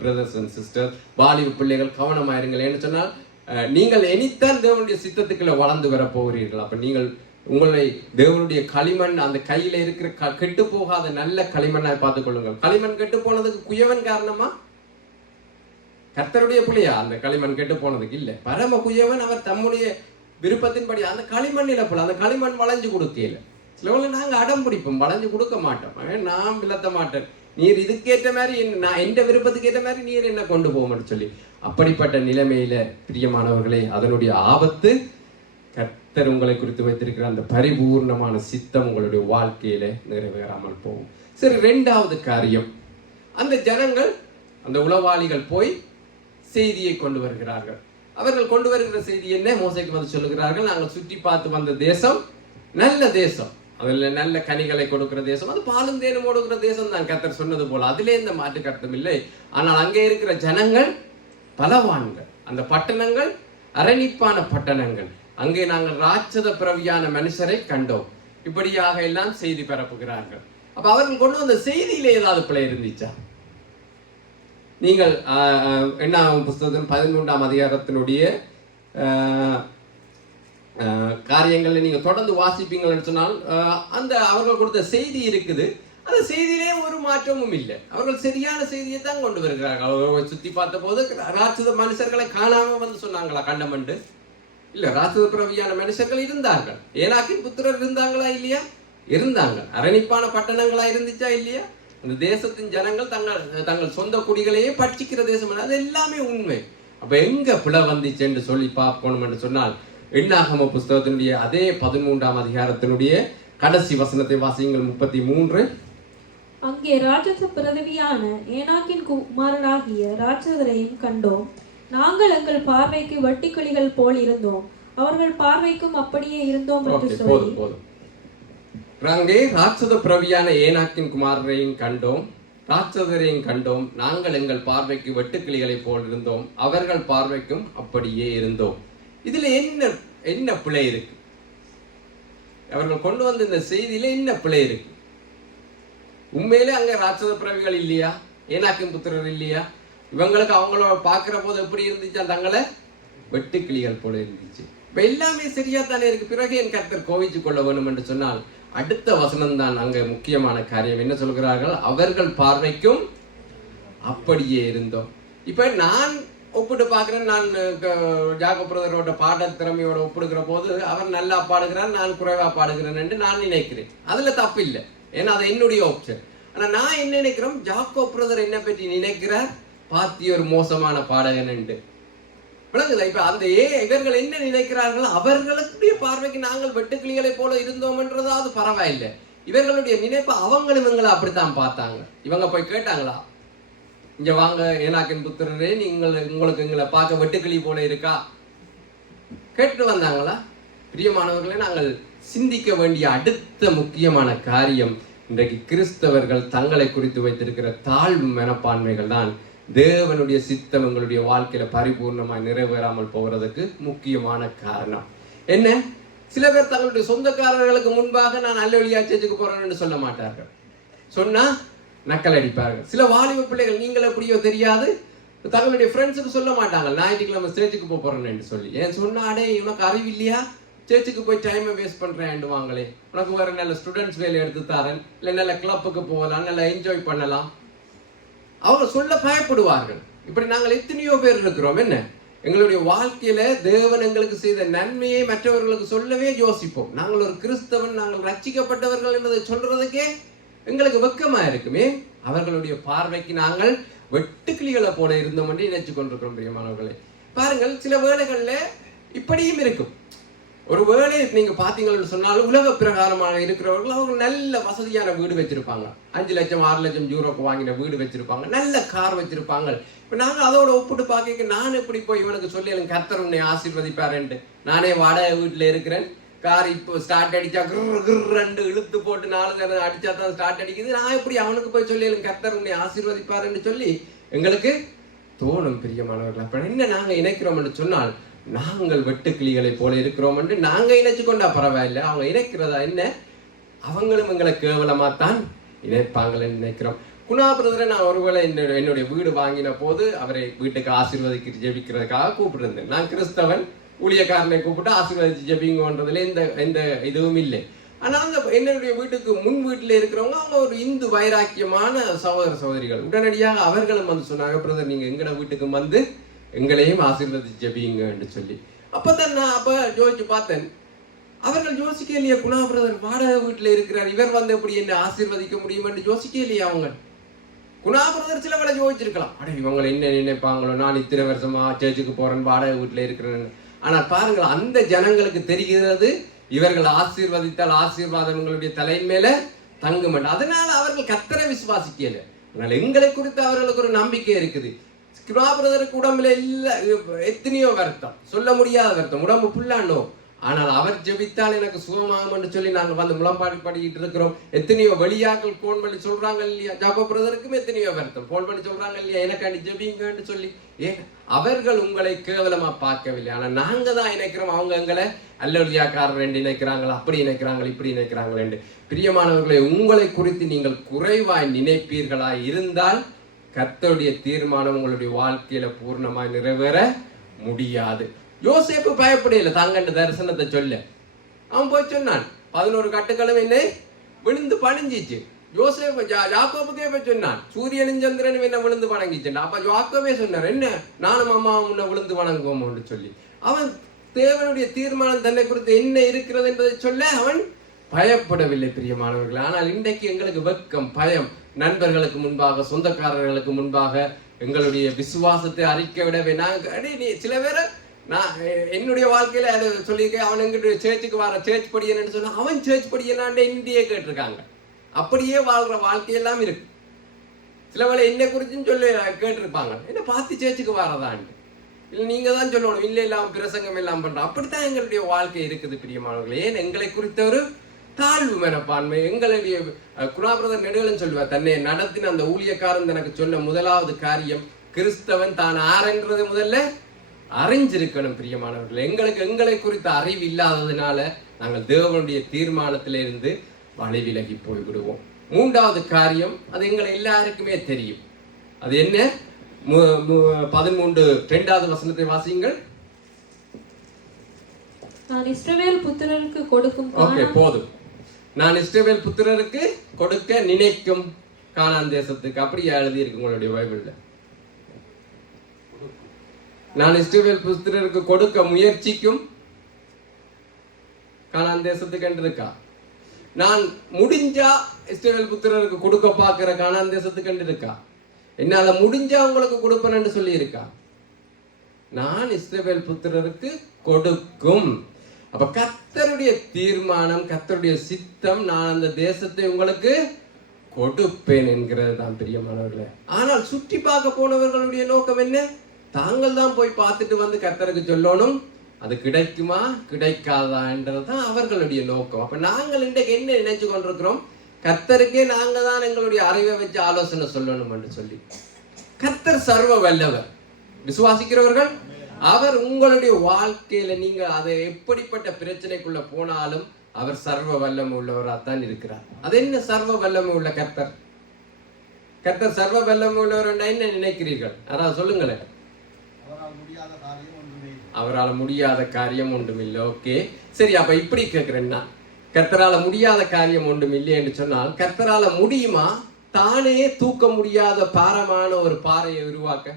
பிரதர்ஸ் அண்ட் சிஸ்டர், வாலிப பிள்ளைகள் கவனமாயிருங்கள். ஏன்னு சொன்னால் நீங்கள் இனித்தான் தேவனுடைய சித்தத்துக்குள்ள வளர்ந்து வர போகிறீர்கள். அப்ப நீங்கள் உங்களை தேவனுடைய களிமண், அந்த கையில இருக்கிற கெட்டு போகாத நல்ல களிமண்ணாய் பார்த்துக் கொள்ளுங்கள். களிமண் கெட்டு போனதுக்கு குயவன் காரணமா? கர்த்தருடைய பிள்ளையா அந்த களிமண் கெட்டு போனதுக்கு? இல்ல, பரம குயவன் அவர் தம்முடைய விருப்பத்தின்படி அந்த களிமண் இழப்பல, அந்த களிமண் வளைஞ்சு கொடுக்கல. சிலவங்களை நாங்க அடம் பிடிப்போம், வளைஞ்சு கொடுக்க மாட்டோம். நான் விளத்த மாட்டேன், நீர் இதுக்கேற்ற மாதிரி நான் எந்த விருப்பத்துக்கு ஏற்ற மாதிரி நீர் என்ன கொண்டு போவோம்னு சொல்லி. அப்படிப்பட்ட நிலைமையில பிரியமானவர்களே, அதனுடைய ஆபத்து கர்த்தர் உங்களை குறித்து வைத்திருக்கிற அந்த பரிபூர்ணமான சித்தம் உங்களுடைய வாழ்க்கையில நிறைவேறாமல் போகும். சரி, 2வது காரியம், அந்த ஜனங்கள், அந்த உளவாளிகள் போய் செய்தியை கொண்டு வருகிறார்கள். அவர்கள் கொண்டு வருகிற செய்தி என்ன? மோசைக்கு சொல்லுகிறார்கள், நாங்கள் சுற்றி பார்த்து வந்த தேசம் நல்ல தேசம், அதுல நல்ல கனிகளை கொடுக்கிற தேசம், அது பாலும் தேனும் ஓடுகிற தேசம் தான் கர்த்தர் சொன்னது போல, அதிலே இந்த மாற்று கருத்தும் இல்லை. ஆனால் அங்கே இருக்கிற ஜனங்கள் பலவான்கள், அந்த பட்டணங்கள் அரணிப்பான பட்டணங்கள். அங்கே நாங்கள் ராட்சத பிறவியான மனுஷரை கண்டோம். இப்படியாக எல்லாம் செய்தி பரப்புகிறார்கள். அப்ப அவர்கள் கொண்டு வந்த செய்தியில ஏதாவது பிழை இருந்துச்சா? நீங்கள் என்னாகும் புஸ்தகத்தின் 11ஆம் அதிகாரத்தினுடைய காரியங்களை நீங்க தொடர்ந்து வாசிப்பீங்கன்னு சொன்னால் அந்த அவர்கள் கொடுத்த செய்தி இருக்குது. அந்த செய்தியிலே ஒரு மாற்றமும் இல்லை. அவர்கள் சரியான செய்தியை தான் கொண்டு வருகிறார்கள். அவர்கள் சுத்தி பார்த்த போது ராட்சத மனுஷர்களை காணாம வந்து சொன்னாங்களா கண்டமண்டு? இல்ல, ராட்சத பிறவியான மனுஷர்கள் இருந்தார்கள். ஏனாக்கின் புத்திரர் இருந்தாங்களா இல்லையா? இருந்தாங்க. அரணிப்பான பட்டணங்களா இருந்துச்சா இல்லையா? அந்த தேசத்தின் ஜனங்கள் தங்கள் சொந்த குடிகளையே பட்சிக்கிற தேசம். அது எல்லாமே உண்மை. அப்ப எங்க பிழை வந்துச்சு என்று சொல்லி பார்க்கணும் என்று சொன்னால் எண்ணாகம புஸ்தகத்தினுடைய அதே 13ஆம் அதிகாரத்தினுடைய கடைசி வசனத்தை வாசியுங்கள். 33. அங்கே ராட்சச பிரதவியான ஏனாக்கின் குமாரராகிய ராட்சதரையும் கண்டோம். நாங்கள் எங்கள் பார்வைக்கு வட்டிக்கிளிகள் போல் இருந்தோம், அவர்கள் பார்வைக்கும் அப்படியே இருந்தோம் என்று சொல்லி. அங்கே ராட்சத பிரவியான ஏனாக்கின் குமாரரையும் கண்டோம், ராட்சதரையும் கண்டோம். நாங்கள் எங்கள் பார்வைக்கு வெட்டுக்கிளிகளை போல் இருந்தோம், அவர்கள் பார்வைக்கும் அப்படியே இருந்தோம். இதுல என்ன பிழை இருக்கு? அவர்கள் கொண்டு வந்த இந்த செய்தியில என்ன பிழை இருக்கு? உண்மையிலே அங்க ராட்சத பிறவிகள் இல்லையா? ஏனாக்கின் புத்திரர் இல்லையா? இவங்களுக்கு அவங்கள பாக்குற போது எப்படி இருந்துச்சு? தங்களை வெட்டுக்கிளிகள் போல இருந்துச்சு. இப்ப எல்லாமே சரியா தானே இருக்கு. பிறகு என் கர்த்தர் கோவிச்சு கொள்ள வேணும் என்று சொன்னால் அடுத்த வசனம் தான் அங்க முக்கியமான காரியம். என்ன சொல்கிறார்கள்? அவர்கள் பார்வைக்கும் அப்படியே இருந்தோம். இப்ப நான் ஒப்பிட்டு பார்க்கிறேன். நான் ஜாக்கப் பிரதரோட பாட திறமையோட ஒப்பிடுகிற போது அவர் நல்லா பாடுகிறார், நான் குறைவா பாடுகிறேன் என்று நான் நினைக்கிறேன். அதுல தப்பு இல்லை, ஏன்னா அது என்னுடைய ஆப்ஷன். ஆனா நான் என்ன நினைக்கிறோம், ஜாக்கப் பிரதர் என்ன பற்றி நினைக்கிறார், பாத்தி ஒரு மோசமான பாடகன் என்று விளங்குதா? இப்ப அந்த இவர்கள் என்ன நினைக்கிறார்கள், அவர்களுடைய பார்வைக்கு நாங்கள் வெட்டுக்கிளிகளை போல இருந்தோம் என்றது அது பரவாயில்லை. இவர்களுடைய நினைப்பு அவங்களும் இவங்களை அப்படித்தான் பார்த்தாங்க. இவங்க போய் கேட்டாங்களா, இங்க வாங்க ஏனாக்கின் புத்திரரே, உங்களுக்கு எங்களை பார்க்க வெட்டுக்கிளி போல இருக்கா? கேட்டு வந்தாங்களா? பிரியமானவர்களே, நாங்கள் சிந்திக்க வேண்டிய அடுத்த முக்கியமான காரியம், இன்றைக்கு கிறிஸ்தவர்கள் தங்களை குறித்து வைத்திருக்கிற தாழ்வு மனப்பான்மைகள் தான் தேவனுடைய சித்தம் எங்களுடைய வாழ்க்கையில பரிபூர்ணமாய் நிறைவேறாமல் போகிறதுக்கு முக்கியமான காரணம். என்ன? சில பேர் தங்களுடைய சொந்தக்காரர்களுக்கு முன்பாக நான் அல்லவழியா சேர்ச்சுக்கு போறேன்னு சொல்ல மாட்டார்கள். சொன்னா நக்கல் அடிப்பார்கள். சில வாலிப பிள்ளைகள், நீங்கள் எப்படியோ தெரியாது, தங்களுடைய ஃப்ரெண்ட்ஸுக்கு சொல்ல மாட்டாங்க ஞாயிற்றுக்கிழமை சேர்ச்சுக்கு போறேன்னு சொல்லி. ஏன் சொன்னா, அடே உனக்கு அறிவு இல்லையா, சேர்ச்சுக்கு போய் டைமை வேஸ்ட் பண்றேன் வாங்களே, உனக்கு வேற நல்ல ஸ்டூடெண்ட்ஸ் வேலை எடுத்து தரேன், இல்லை நல்ல கிளப்புக்கு போகலாம், நல்லா என்ஜாய் பண்ணலாம். அவங்க சொல்ல பயப்படுவார்கள். இப்படி நாங்கள் எத்தனையோ பேர் இருக்கிறோம். என்ன, எங்களுடைய வாழ்க்கையில தேவன் எங்களுக்கு செய்த நன்மையை மற்றவர்களுக்கு சொல்லவே யோசிப்போம். நாங்கள் ஒரு கிறிஸ்தவன், நாங்கள் ரட்சிக்கப்பட்டவர்கள் என்பதை சொல்றதுக்கே எங்களுக்கு வெக்கமா இருக்குமே. அவர்களுடைய பார்வைக்கு நாங்கள் வெட்டுக்கிளிகளை போல இருந்தோம் என்று நினைச்சு கொண்டிருக்கிறோம். பிரியமானவர்களே, பாருங்கள், சில வேளைகள்ல இப்படியும் இருக்கும். ஒரு வேளை நீங்க பாத்தீங்கன்னு சொன்னாலும் உலக பிரகாரமாக இருக்கிறவர்கள் அவங்க நல்ல வசதியான வீடு வச்சிருப்பாங்க. 5 லட்சம் 6 லட்சம் யூரோக்கு வாங்கின வீடு வச்சிருப்பாங்க, நல்ல கார் வச்சிருப்பாங்க. இப்ப நாங்க அதோட ஒப்பிட்டு பார்க்க, நான் எப்படி போய் இவனுக்கு சொல்லி எனக்கு கர்த்தர் உன்னை ஆசீர்வதிப்பாருன்ட்டு, நானே வாடகை வீட்டுல இருக்கிறேன், கார் இப்போ ஸ்டார்ட் அடிச்சா ரெண்டு இழுத்து போட்டு 4 நேரம் அடிச்சா தான் ஸ்டார்ட் அடிக்குது, நான் எப்படி அவனுக்கு போய் சொல்லி எனக்கு கர்த்தர் உன்னை ஆசீர்வதிப்பாருன்னு சொல்லி எங்களுக்கு தோணும். பிரியமானவர்கள், அப்ப என்ன நாங்க இணைக்கிறோம்னு சொன்னால், நாங்கள் வெட்டுக்கிளிகளை போல இருக்கிறோம் என்று நாங்க இணைச்சு கொண்டா பரவாயில்லை. அவங்க இணைக்கிறதா என்ன, அவங்களும் எங்களை கேவலமா தான் இணைப்பாங்கன்னு நினைக்கிறோம். குணா பிரதரை நான் ஒருவேளை என்னுடைய வீடு வாங்கின போது அவரை வீட்டுக்கு ஆசீர்வதிக்க ஜெபிக்கிறதுக்காக கூப்பிட்டுருந்தேன். நான் கிறிஸ்தவன், ஊழியக்காரனை கூப்பிட்டு ஆசீர்வதிச்சு ஜெபிங்கன்றதுல எந்த இதுவும் இல்லை. ஆனா அந்த என்னுடைய வீட்டுக்கு முன் வீட்டுல இருக்கிறவங்க அவங்க ஒரு இந்து வைராக்கியமான சகோதர சகோதரிகள். உடனடியாக அவர்களும் வந்து சொன்னாங்க, பிரதர் நீங்க எங்கட வீட்டுக்கு வந்து எங்களையும் ஆசீர்வதிச்சு ஜெபிங்க என்று சொல்லி. அப்பதான் நான் யோசிச்சு பார்த்தேன், அவர்கள் யோசிக்க இல்லையா, குணா பிரதர் வாடகை வீட்டுல இருக்கிறார், இவர் வந்து எப்படி என்ன ஆசீர்வதிக்க முடியும் என்று யோசிக்க இல்லையா அவங்க. குணா பிரதர் சில வேலை யோசிச்சிருக்கலாம், அட இவங்களை என்ன நினைப்பாங்களோ, நான் இத்தனை வருஷமா சேர்ச்சுக்கு போறேன், வாடகை வீட்டுல இருக்கிறேன். ஆனா பாருங்கள், அந்த ஜனங்களுக்கு தெரிகிறது இவர்கள் ஆசீர்வதித்தால் ஆசீர்வாதம் எங்களுடைய தலையின் மேல தங்கும். அதனால அவர்கள் கர்த்தரை விசுவாசிக்கல. அதனால எங்களை குறித்து அவர்களுக்கு ஒரு நம்பிக்கை இருக்குது. குணா பிரதருக்கு உடம்புல இல்ல எத்தனையோ வருத்தம், சொல்ல முடியாத வருத்தம், உடம்பு புல்லாண்டோ. ஆனால் அவர் ஜெபித்தால் எனக்கு சுகமாகும் என்று சொல்லி நாங்கள் வந்து முழம்பாடி படிக்கிட்டு இருக்கிறோம். எத்தனையோ வெளியாக்கள் போன் பண்ணி சொல்றாங்க இல்லையா, ஜாக்கோ பிரதருக்கும் எத்தனையோ வருத்தம் போன் பண்ணி சொல்றாங்க இல்லையா, எனக்காண்டி ஜெபிங்கன்னு சொல்லி. ஏன் அவர்கள் உங்களை கேவலமா பார்க்கவில்லை, ஆனா நாங்க தான் நினைக்கிறோம் அவங்க எங்களை அல்லலியாக்காரர் என்று நினைக்கிறாங்களா, அப்படி நினைக்கிறாங்க, இப்படி நினைக்கிறாங்க என்று. பிரியமானவர்களை, உங்களை குறித்து நீங்கள் குறைவாய் நினைப்பீர்களாய் இருந்தால் கர்த்தருடைய தீர்மானம் உங்களுடைய வாழ்க்கையில பூர்ணமாய் நிறைவேற முடியாது. யோசேப்பு பயப்படையில தாங்கண்ட தரிசனத்தை சொல்ல. அவன் போய் சொன்னான், 11 கட்டுக்களும் என்ன விழுந்து பணிஞ்சிச்சு. யோசேப்பு யாக்கோபுக்கே போய் சொன்னான், சூரியனும் சந்திரனும் என்ன விழுந்து வணங்கிச்சுன்னா. அப்ப யாக்கோபே சொன்னார், என்ன நானும் அம்மாவும் உன்னை விழுந்து வணங்குவோம்னு சொல்லி. அவன் தேவனுடைய தீர்மானம் தன்னை குறித்து என்ன இருக்கிறது என்பதை சொல்ல அவன் பயப்படவில்லை. பிரியமானவர்கள், ஆனால் இன்றைக்கு எங்களுக்கு வெட்கம், பயம், நண்பர்களுக்கு முன்பாக, சொந்தக்காரர்களுக்கு முன்பாக எங்களுடைய விசுவாசத்தை அறிக்க விடவே நாங்கள் சில பேரை நான் என்னுடைய வாழ்க்கையில அதை சொல்லியிருக்கேன். அவன் எங்கிட்ட சேர்ச்சுக்கு வர சேர்ச் படியன்னு சொன்னா அவன் சேர்ச் படியனாண்டே இந்தியே கேட்டிருக்காங்க. அப்படியே வாழ்ற வாழ்க்கையெல்லாம் இருக்கு. சில வேளை என்னை குறிச்சுன்னு சொல்லி கேட்டிருப்பாங்க, என்ன பார்த்து சேர்ச்சுக்கு வரதான்ட்டு. இல்லை நீங்க தான் சொல்லணும், இல்லை இல்லாம பிரசங்கம் எல்லாம் பண்றோம். அப்படித்தான் எங்களுடைய வாழ்க்கை இருக்குது பிரியமானவர்களே. ஏன் எங்களை குறித்த ஒரு தாழ்வு மனப்பான்மை. எங்களுடைய குணாபிரதர் நெடுகலன் சொல்லுவார், தன்னை நடத்தின அந்த ஊழியக்காரன் எனக்கு சொன்ன முதலாவது காரியம், கிறிஸ்தவன் தான் ஆரன்றது முதல்ல அறிஞ்சிருக்கணும். பிரியமானவர்கள், எங்களுக்கு எங்களை குறித்த அறிவு இல்லாததுனால நாங்கள் தேவனுடைய தீர்மானத்திலிருந்து வழி விலகி போய்விடுவோம். 3வது காரியம், அது எங்களை எல்லாருக்குமே தெரியும். அது என்ன? 13:2 வசனத்தை வாசியுங்கள். நான் இஸ்ரவேல் புத்திரருக்கு கொடுக்கும் போதும். நான் இஸ்ரவேல் புத்திரருக்கு கொடுக்க நினைக்கும் கானான் தேசத்துக்கு, அப்படியே எழுதி இருக்கு உங்களுடைய பைபிள்ல. நான் இஸ்ரவேல் புத்திரருக்கு கொடுக்க முயற்சிக்கும் கானான் தேசத்துக்கு என்று இருக்கா? நான் முடிஞ்சா இஸ்ரவேல் புத்திரருக்கு கொடுக்க பார்க்கிற கானான் தேசத்துக்கு என்று இருக்கா? என்னால முடிஞ்சா உங்களுக்கு கொடுப்பேன்னு சொல்லி இருக்கா? நான் இஸ்ரவேல் புத்திரருக்கு கொடுக்கும். அப்ப கர்த்தருடைய தீர்மானம், கர்த்தருடைய சித்தம், நான் அந்த தேசத்தை உங்களுக்கு கொடுப்பேன் என்கிறது தான் பிரியமானவர்களே. ஆனால் சுற்றி பார்க்க போனவர்களுடைய நோக்கம் என்ன? தாங்கள் தான் போய் பார்த்துட்டு வந்து கர்த்தருக்கு சொல்லணும், அது கிடைக்குமா கிடைக்காதா என்றதுதான் அவர்களுடைய நோக்கம். அப்ப நாங்கள் இன்றைக்கு என்ன நினைச்சு கொண்டிருக்கிறோம்? கர்த்தருக்கே நாங்க தான் எங்களுடைய அறிவை வச்சு ஆலோசனை சொல்லணும் என்று சொல்லி. கர்த்தர் சர்வ வல்லவர். விசுவாசிக்கிறவர்கள், அவர் உங்களுடைய வாழ்க்கையில நீங்க அதை எப்படிப்பட்ட பிரச்சனைக்குள்ள போனாலும் அவர் சர்வ வல்லமை உள்ளவராகத்தான் இருக்கிறார். அது என்ன சர்வ வல்லமை உள்ள கர்த்தர்? கர்த்தர் சர்வ வல்லமை உள்ளவர் என்ன நினைக்கிறீர்கள்? அதான் சொல்லுங்களேன். அவரால் முடியாத காரியம் ஒன்றும் இல்லை. ஓகே, சரி. அப்ப இப்படி கேட்கிறேன்னா, கர்த்தரால முடியாத காரியம் ஒன்றும் இல்லை என்று சொன்னால், கர்த்தரால முடியுமா தானே தூக்க முடியாத பாரமான ஒரு பாறையை உருவாக்க?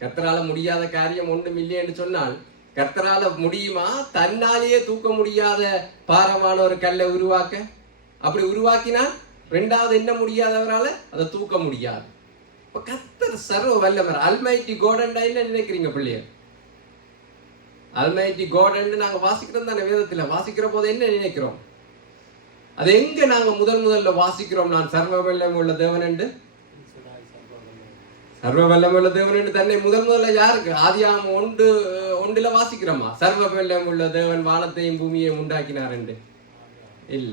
கர்த்தரால முடியாத காரியம் ஒன்றும் இல்லை என்று சொன்னால், கர்த்தரால முடியுமா தன்னாலேயே தூக்க முடியாத பாரமான ஒரு கல்லை உருவாக்க? அப்படி உருவாக்கினா 2வது என்ன முடியாதவரால அதை தூக்க முடியாது. இப்ப கர்த்தர் சர்வ வல்லவர். அல்மைட்டி காட் என்ன நினைக்கிறீங்க பிள்ளையர்? அல்மைட்டி காட் நாங்க வாசிக்கிறோம் தானே, வேதத்துல வாசிக்கிற போது என்ன நினைக்கிறோம்? அது எங்க நாங்க முதல்ல வாசிக்கிறோம்? நான் சர்வ வல்லமை உள்ள தேவன் என்று. சர்வ வல்லமை உள்ள தேவன் என்று தன்னை முதல்ல யாருக்கு? ஆதியாகமம் 1:1 வாசிக்கிறோமா? சர்வ வல்லமை உள்ள தேவன் வானத்தையும் பூமியையும் உண்டாக்கினார் என்று. இல்ல,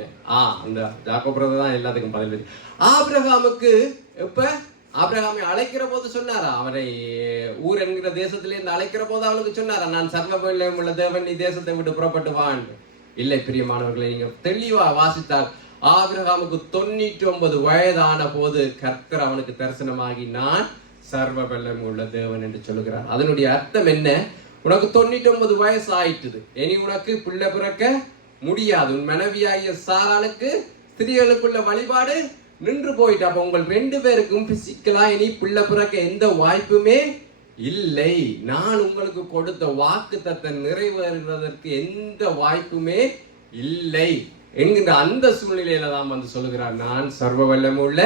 அந்த யாக்கோபு தான் எல்லாத்துக்கும் பதில். ஆபிரகாமுக்கு இப்ப ஆபிரகாமை அழைக்கிற போது சொன்னாரா? அவரை ஊர் என்கிற தேசத்திலிருந்து அழைக்கிற போது அவளுக்கு சொன்னாரா, நான் சர்வ வல்லமை உள்ள தேவன், நீ தேசத்தை விட்டு புறப்பட்டு வான்? இல்லை பிரியமானவர்களை, நீங்க தெளிவா வாசித்தால் ஆபிரகாமுக்கு 99 வயதான போது கர்த்தர் அவனுக்கு தரிசனமாகி நான் சர்வ வல்லமை உள்ள தேவன் என்று சொல்லுகிறார். அதனுடைய அர்த்தம் என்ன? உனக்கு 99 வயசு ஆயிட்டுது, இனி உனக்கு பிள்ளை பிறக்க முடியாது. உன் மனைவியாகிய சாராளுக்கு ஸ்திரீகளுக்குள்ள வழிபாடு நின்று போயிட்டு. அப்ப உங்கள் 2 பேருக்கும் பிசிக்கலா இனி பிள்ளை பிறக்க எந்த வாய்ப்புமே இல்லை. நான் உங்களுக்கு கொடுத்த வாக்குத்தத்தை நிறைவேறுவதற்கு எந்த வாய்ப்புமே இல்லை என்கின்ற அந்த சூழ்நிலையில தான் வந்து சொல்லுகிறார், நான் சர்வ வல்லமை உள்ள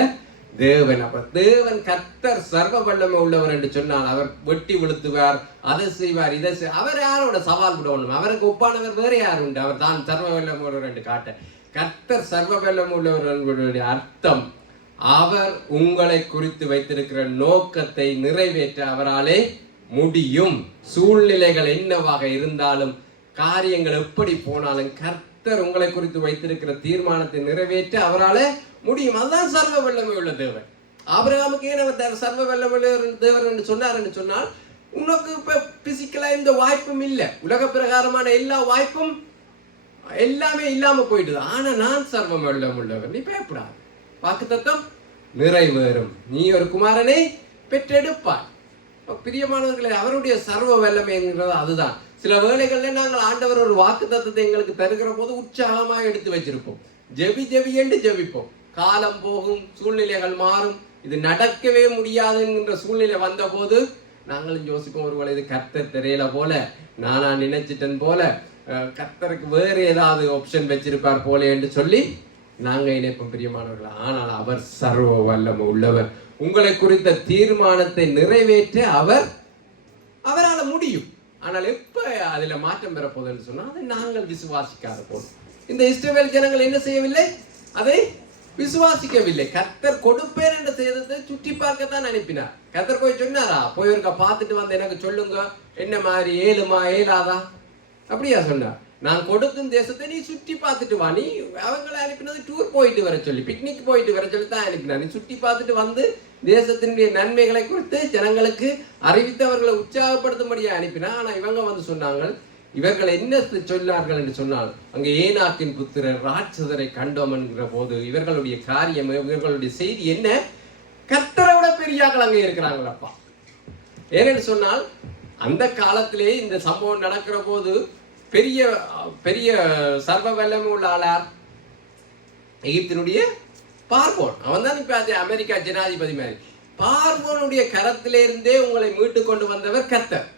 தேவன். அப்ப தேவன் கர்த்தர் சர்வ வல்லமை உள்ளவர் என்று சொன்னால் அவர் வெட்டி விழுத்துவார், அதை செய்வார், இதை அவர் யாரோட சவால் விடணும்? அவருக்கு ஒப்பானவர் வேற யார் உண்டு? அவர் தான் சர்வ வல்லமை உள்ளவர் என்று காட்ட. கர்த்தர் சர்வ வல்லமை உள்ளவர்களுடைய அர்த்தம், அவர் உங்களை குறித்து வைத்திருக்கிற நோக்கத்தை நிறைவேற்ற அவராலே முடியும். சூழ்நிலைகள் என்னவாக இருந்தாலும் காரியங்கள் எப்படி போனாலும் கர்த்தர் உங்களை குறித்து வைத்திருக்கிற தீர்மானத்தை நிறைவேற்ற அவரால் முடியும். அதுதான் சர்வ வல்லமை உள்ள தேவன். ஆபிரகாமுக்கு ஏன் அவர் சர்வ வல்லமை தேவன் என்று சொன்னார் என்று சொன்னால், உனக்கு இப்ப பிசிக்கலா இந்த வாய்ப்பும் இல்லை, உலக பிரகாரமான எல்லா வாய்ப்பும் எல்லாமே இல்லாம போயிடுது. ஆனா நான் சர்வ வல்லமை உள்ளவர், நீ பயப்படாது, வாக்குத்தத்தம் நிறைவேறும், நீ ஒரு குமாரனை பெற்றெடுப்பாய். பிரியமானவர்களே, அவருடைய சர்வ வல்லமைங்கிறது அதுதான். சில வேளைகள்ல நாங்கள் ஆண்டவர் ஒரு வாக்குத்தத்தத்தை எங்களுக்கு தருகிற போது உற்சாகமாக எடுத்து வச்சிருப்போம், ஜெபி ஜெபி என்று ஜெபிப்போம். காலம் போகும், சூழ்நிலைகள் மாறும், இது நடக்கவே முடியாது என்கின்ற சூழ்நிலை வந்த போது நாங்களும் யோசிப்போம், ஒருவேளை இது கர்த்தர் தெரியல போல, நானா நினைச்சிட்டேன் போல, கர்த்தருக்கு வேறு ஏதாவது ஆப்ஷன் வச்சிருப்பார் போல என்று சொல்லி நாங்க இணைப்போம் பிரியமானவர்கள். ஆனால் அவர் சர்வ வல்லமை உள்ளவர். உங்களை குறித்த தீர்மானத்தை நிறைவேற்ற அவரால் முடியும். ஆனால் எப்ப அதுல மாற்றம் பெற போகுதுன்னு சொன்னா, அதை நாங்கள் விசுவாசிக்காத போதும். இந்த இஸ்ரவேல் ஜனங்கள் என்ன செய்யவில்லை? அதை விசுவாசிக்கவில்லை. கர்த்தர் கொடுப்பேன் என்ற செய்ததை சுற்றி பார்க்கத்தான் அனுப்பினார். கர்த்தர் போய் சொன்னாரா, போய் ஒருக்கா பார்த்துட்டு வந்து எனக்கு சொல்லுங்க, என்ன மாதிரி ஏழுமா ஏழாதா அப்படியா சொன்னார்? நான் கொடுக்கும் தேசத்தை நீ சுற்றி பார்த்துட்டு வா. நீ அவங்களை அனுப்பினது டூர் போயிட்டு வர சொல்லி, பிக்னிக் போயிட்டு வர சொல்லி தான் அனுப்பினார். நீ சுற்றி பார்த்துட்டு வந்து தேசத்தினுடைய நன்மைகளை குறித்து ஜனங்களுக்கு அறிவித்து அவர்களை உற்சாகப்படுத்தும்படியா அனுப்பினா. ஆனா இவங்க வந்து சொன்னாங்க, இவர்கள் என்ன சொன்னார்கள் என்று சொன்னால், அங்கே ஏனாக்கின் புத்திரர் ராட்சதரை கண்டோம் என்கிற போது இவர்களுடைய காரியம், இவர்களுடைய செய்தி என்ன? கர்த்தரை விட பெரியாக்கள் அங்கே இருக்கிறாங்களப்பா. ஏனென்று சொன்னால், அந்த காலத்திலே இந்த சம்பவம் நடக்கிற போது பெரிய பெரிய சர்வ வல்லமை உள்ள ஆளார் எகிப்தினுடைய பார்வோன். அவன் தான் இப்ப அது அமெரிக்கா ஜனாதிபதி மாதிரி. பார்வோனுடைய கரத்திலிருந்தே உங்களை மீட்டு கொண்டு வந்தவர் கர்த்தர்.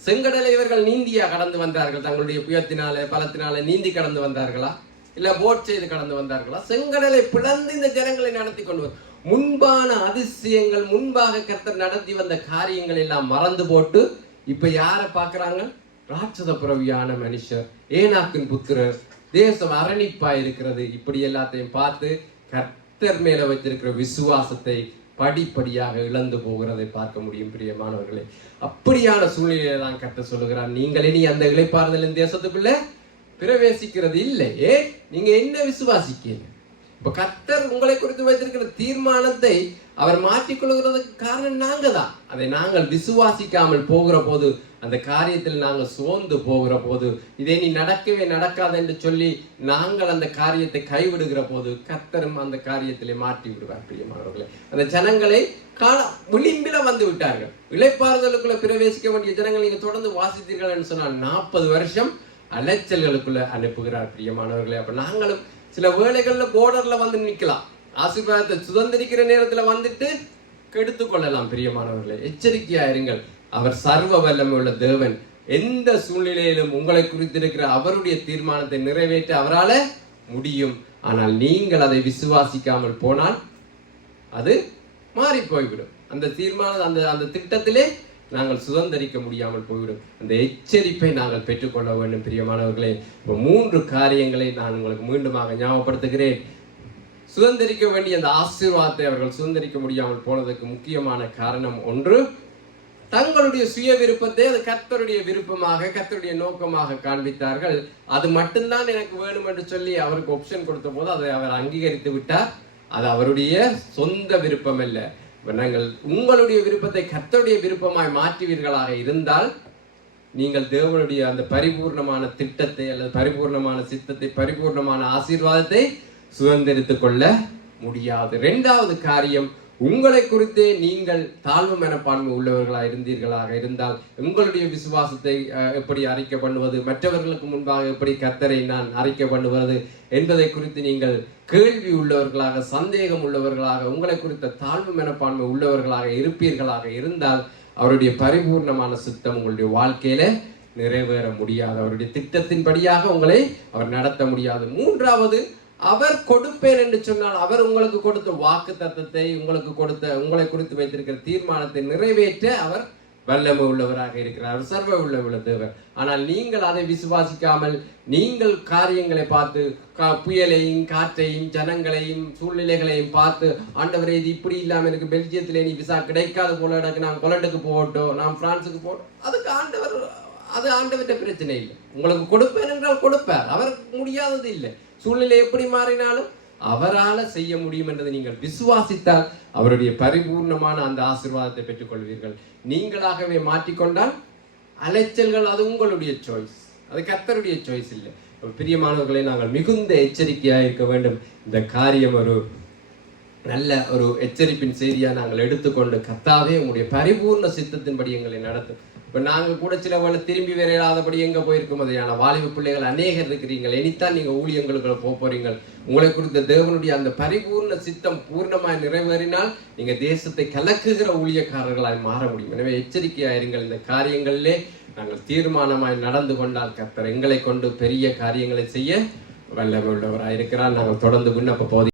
செங்கடலை இவர்கள் நீந்தியா கடந்து வந்தார்கள், தங்களுடைய புயத்தினால பலத்தினால நீந்தி கடந்து வந்தார்களா, இல்ல போட் செய்து கடந்து வந்தார்களா? செங்கடலை பிளந்து இந்த ஜனங்களை நடத்தி கொண்டு வந்தார். முன்பான அதிசயங்கள், முன்பாக கர்த்தர் நடத்தி வந்த காரியங்கள் எல்லாம் மறந்து போட்டு இப்ப யாரை பார்க்கிறாங்க? ராட்சத புறவியான மனுஷர், ஏனாக்கின் புத்திரர், தேசம் அரணிப்பா இருக்கிறது. இப்படி எல்லாத்தையும் பார்த்து கர்த்தர் மேல வைத்திருக்கிற விசுவாசத்தை படிப்படியாக இழந்து போகிறதை பார்க்க முடியும் பிரியமானவர்களே. அப்படியான சூழ்நிலையை தான் கர்த்தர் சொல்லுகிறார், நீங்கள் இனி அந்த இளைப்பாறுதலின் தேசத்துக்குள்ள பிரவேசிக்கிறது இல்லையே, நீங்க என்ன விசுவாசிக்கீங்க? இப்ப கர்த்தர் உங்களை குறித்து வைத்திருக்கிற தீர்மானத்தை அவர் மாற்றிக்கொள்கிறதுக்கு காரணம் நாங்க தான். அதை நாங்கள் விசுவாசிக்காமல் போகிற போது, அந்த காரியத்தில் நாங்கள் சோர்ந்து போகிற போது, இதை நீ நடக்கவே நடக்காது என்று சொல்லி நாங்கள் அந்த காரியத்தை கைவிடுகிற போது கர்த்தரும் அந்த காரியத்திலே மாற்றி விடுவார் பிரியமானவர்களே. அந்த ஜனங்களை விளிம்பில வந்து விட்டார்கள். இளைப்பாறுதலுக்குள்ள பிரவேசிக்க வேண்டிய ஜனங்கள் நீங்க தொடர்ந்து வாசித்தீர்கள் என்று சொன்னால் 40 வருஷம் அலைச்சல்களுக்குள்ள அனுப்புகிறார் பிரியமானவர்களே. அப்ப நாங்களும் சில வேளைகள்ல போர்டர்ல வந்து நிக்கலாம், ஆசீர்வாதத்தை சுதந்திரிக்கிற நேரத்துல வந்துட்டு கெடுத்து கொள்ளலாம் பிரியமானவர்களே. எச்சரிக்கையா இருங்கள். அவர் சர்வ வல்லமை உள்ள தேவன். எந்த சூழ்நிலையிலும் உங்களை குறித்திருக்கிற அவருடைய தீர்மானத்தை நிறைவேற்ற அவரால முடியும். ஆனால் நீங்கள் அதை விசுவாசிக்காமல் போனால் அது மாறி போய்விடும். அந்த தீர்மானம், அந்த திட்டத்திலே நாங்கள் சுதந்திரிக்க முடியாமல் போய்விடும். அந்த எச்சரிப்பை நாங்கள் பெற்றுக்கொள்ள வேண்டும் பிரியமானவர்களே. இப்போ 3 காரியங்களை நான் உங்களுக்கு மீண்டுமாக ஞாபகப்படுத்துகிறேன். சுதந்திரிக்க வேண்டிய அந்த ஆசீர்வாதத்தை அவர்கள் சுதந்திரிக்க முடியாமல் போனதுக்கு முக்கியமான காரணம், ஒன்று, தங்களுடைய சுய விருப்பத்தை அது கர்த்தருடைய விருப்பமாக, கர்த்தருடைய நோக்கமாக காண்பித்தார்கள். அது மட்டும்தான் எனக்கு வேணும் என்று சொல்லி அவருக்கு ஆப்ஷன் கொடுத்த போது அதை அவர் அங்கீகரித்து விட்டார். அது அவருடைய சொந்த விருப்பம் அல்ல. நாங்கள் உங்களுடைய விருப்பத்தை கர்த்தருடைய விருப்பமாய் மாற்றுவீர்களாக இருந்தால் நீங்கள் தேவனுடைய அந்த பரிபூர்ணமான திட்டத்தை அல்லது பரிபூர்ணமான சித்தத்தை, பரிபூர்ணமான ஆசீர்வாதத்தை சுதந்திரித்துக் கொள்ள முடியாது. 2வது காரியம், உங்களை குறித்தே நீங்கள் தாழ்வு மனப்பான்மை உள்ளவர்களாக இருந்தீர்களாக இருந்தால் உங்களுடைய விசுவாசத்தை எப்படி அறிக்கை பண்ணுவது, மற்றவர்களுக்கு முன்பாக எப்படி கர்த்தரை நான் அறிக்கை பண்ணுவது என்பதை குறித்து நீங்கள் கேள்வி உள்ளவர்களாக, சந்தேகம் உள்ளவர்களாக, உங்களை குறித்த தாழ்வு மனப்பான்மை உள்ளவர்களாக இருப்பீர்களாக இருந்தால் அவருடைய பரிபூர்ணமான சித்தம் உங்களுடைய வாழ்க்கையில நிறைவேற முடியாது. அவருடைய திட்டத்தின்படியாக உங்களை அவர் நடத்த முடியாது. 3வது, அவர் கொடுப்பேன் என்று சொன்னால் அவர் உங்களுக்கு கொடுத்த வாக்கு தத்தத்தை, உங்களை குறித்து வைத்திருக்கிற தீர்மானத்தை நிறைவேற்ற அவர் வல்லமை உள்ளவராக இருக்கிறார், சர்வ உள்ள தேவர். ஆனால் நீங்கள் அதை விசுவாசிக்காமல் நீங்கள் காரியங்களை பார்த்து, புயலையும் காற்றையும் ஜனங்களையும் சூழ்நிலைகளையும் பார்த்து, ஆண்டவரே இது இப்படி இல்லாம எனக்கு பெல்ஜியத்திலே நீ விசா கிடைக்காத போல, எனக்கு நான் கொலண்டுக்கு போகட்டும், நான் பிரான்ஸுக்கு போகட்டும், அதுக்கு ஆண்டவர் அது ஆண்டவர்கிட்ட பிரச்சனை இல்லை. உங்களுக்கு கொடுப்பேன் என்றால் கொடுப்பார், அவருக்கு முடியாதது இல்லை. சூழ்நிலை எப்படி மாறினாலும் அவரால் செய்ய முடியும் என்றதை நீங்கள் விசுவாசித்தால் அவருடைய பரிபூர்ணமான அந்த ஆசீர்வாதத்தை பெற்றுக்கொள்வீர்கள். நீங்களாகவே மாற்றிக்கொண்டால் அலைச்சல்கள் அது உங்களுடைய சாய்ஸ், அது கர்த்தருடைய சாய்ஸ் இல்லை. பிரியமானவர்களை, நாங்கள் மிகுந்த எச்சரிக்கையாக இருக்க வேண்டும். இந்த காரியம் ஒரு நல்ல ஒரு எச்சரிப்பின் செய்தியாக நாங்கள் எடுத்துக்கொண்டு, கர்த்தாவே உங்களுடைய பரிபூர்ண சித்தத்தின்படி எங்களை நடத்தும். இப்போ நாங்கள் கூட சில வேலை திரும்பி வரையாதபடி எங்கே போயிருக்கோம் அதையான வாலிப பிள்ளைகள் அநேகர் இருக்கிறீங்கள். இனித்தான் நீங்கள் ஊழியங்களுக்கு போறீங்க. உங்களை குறித்த தேவனுடைய அந்த பரிபூர்ண சித்தம் பூர்ணமாய் நிறைவேறினால் நீங்கள் தேசத்தை கலக்குகிற ஊழியக்காரர்களாய் மாற முடியும். எனவே எச்சரிக்கையாயிருங்கள். இந்த காரியங்களிலே நாங்கள் தீர்மானமாய் நடந்து கொண்டால் கர்த்தர் எங்களை கொண்டு பெரிய காரியங்களை செய்ய வல்லமை உள்ளவராயிருக்கிறார். நாங்கள் தொடர்ந்து விண்ணப்ப போதி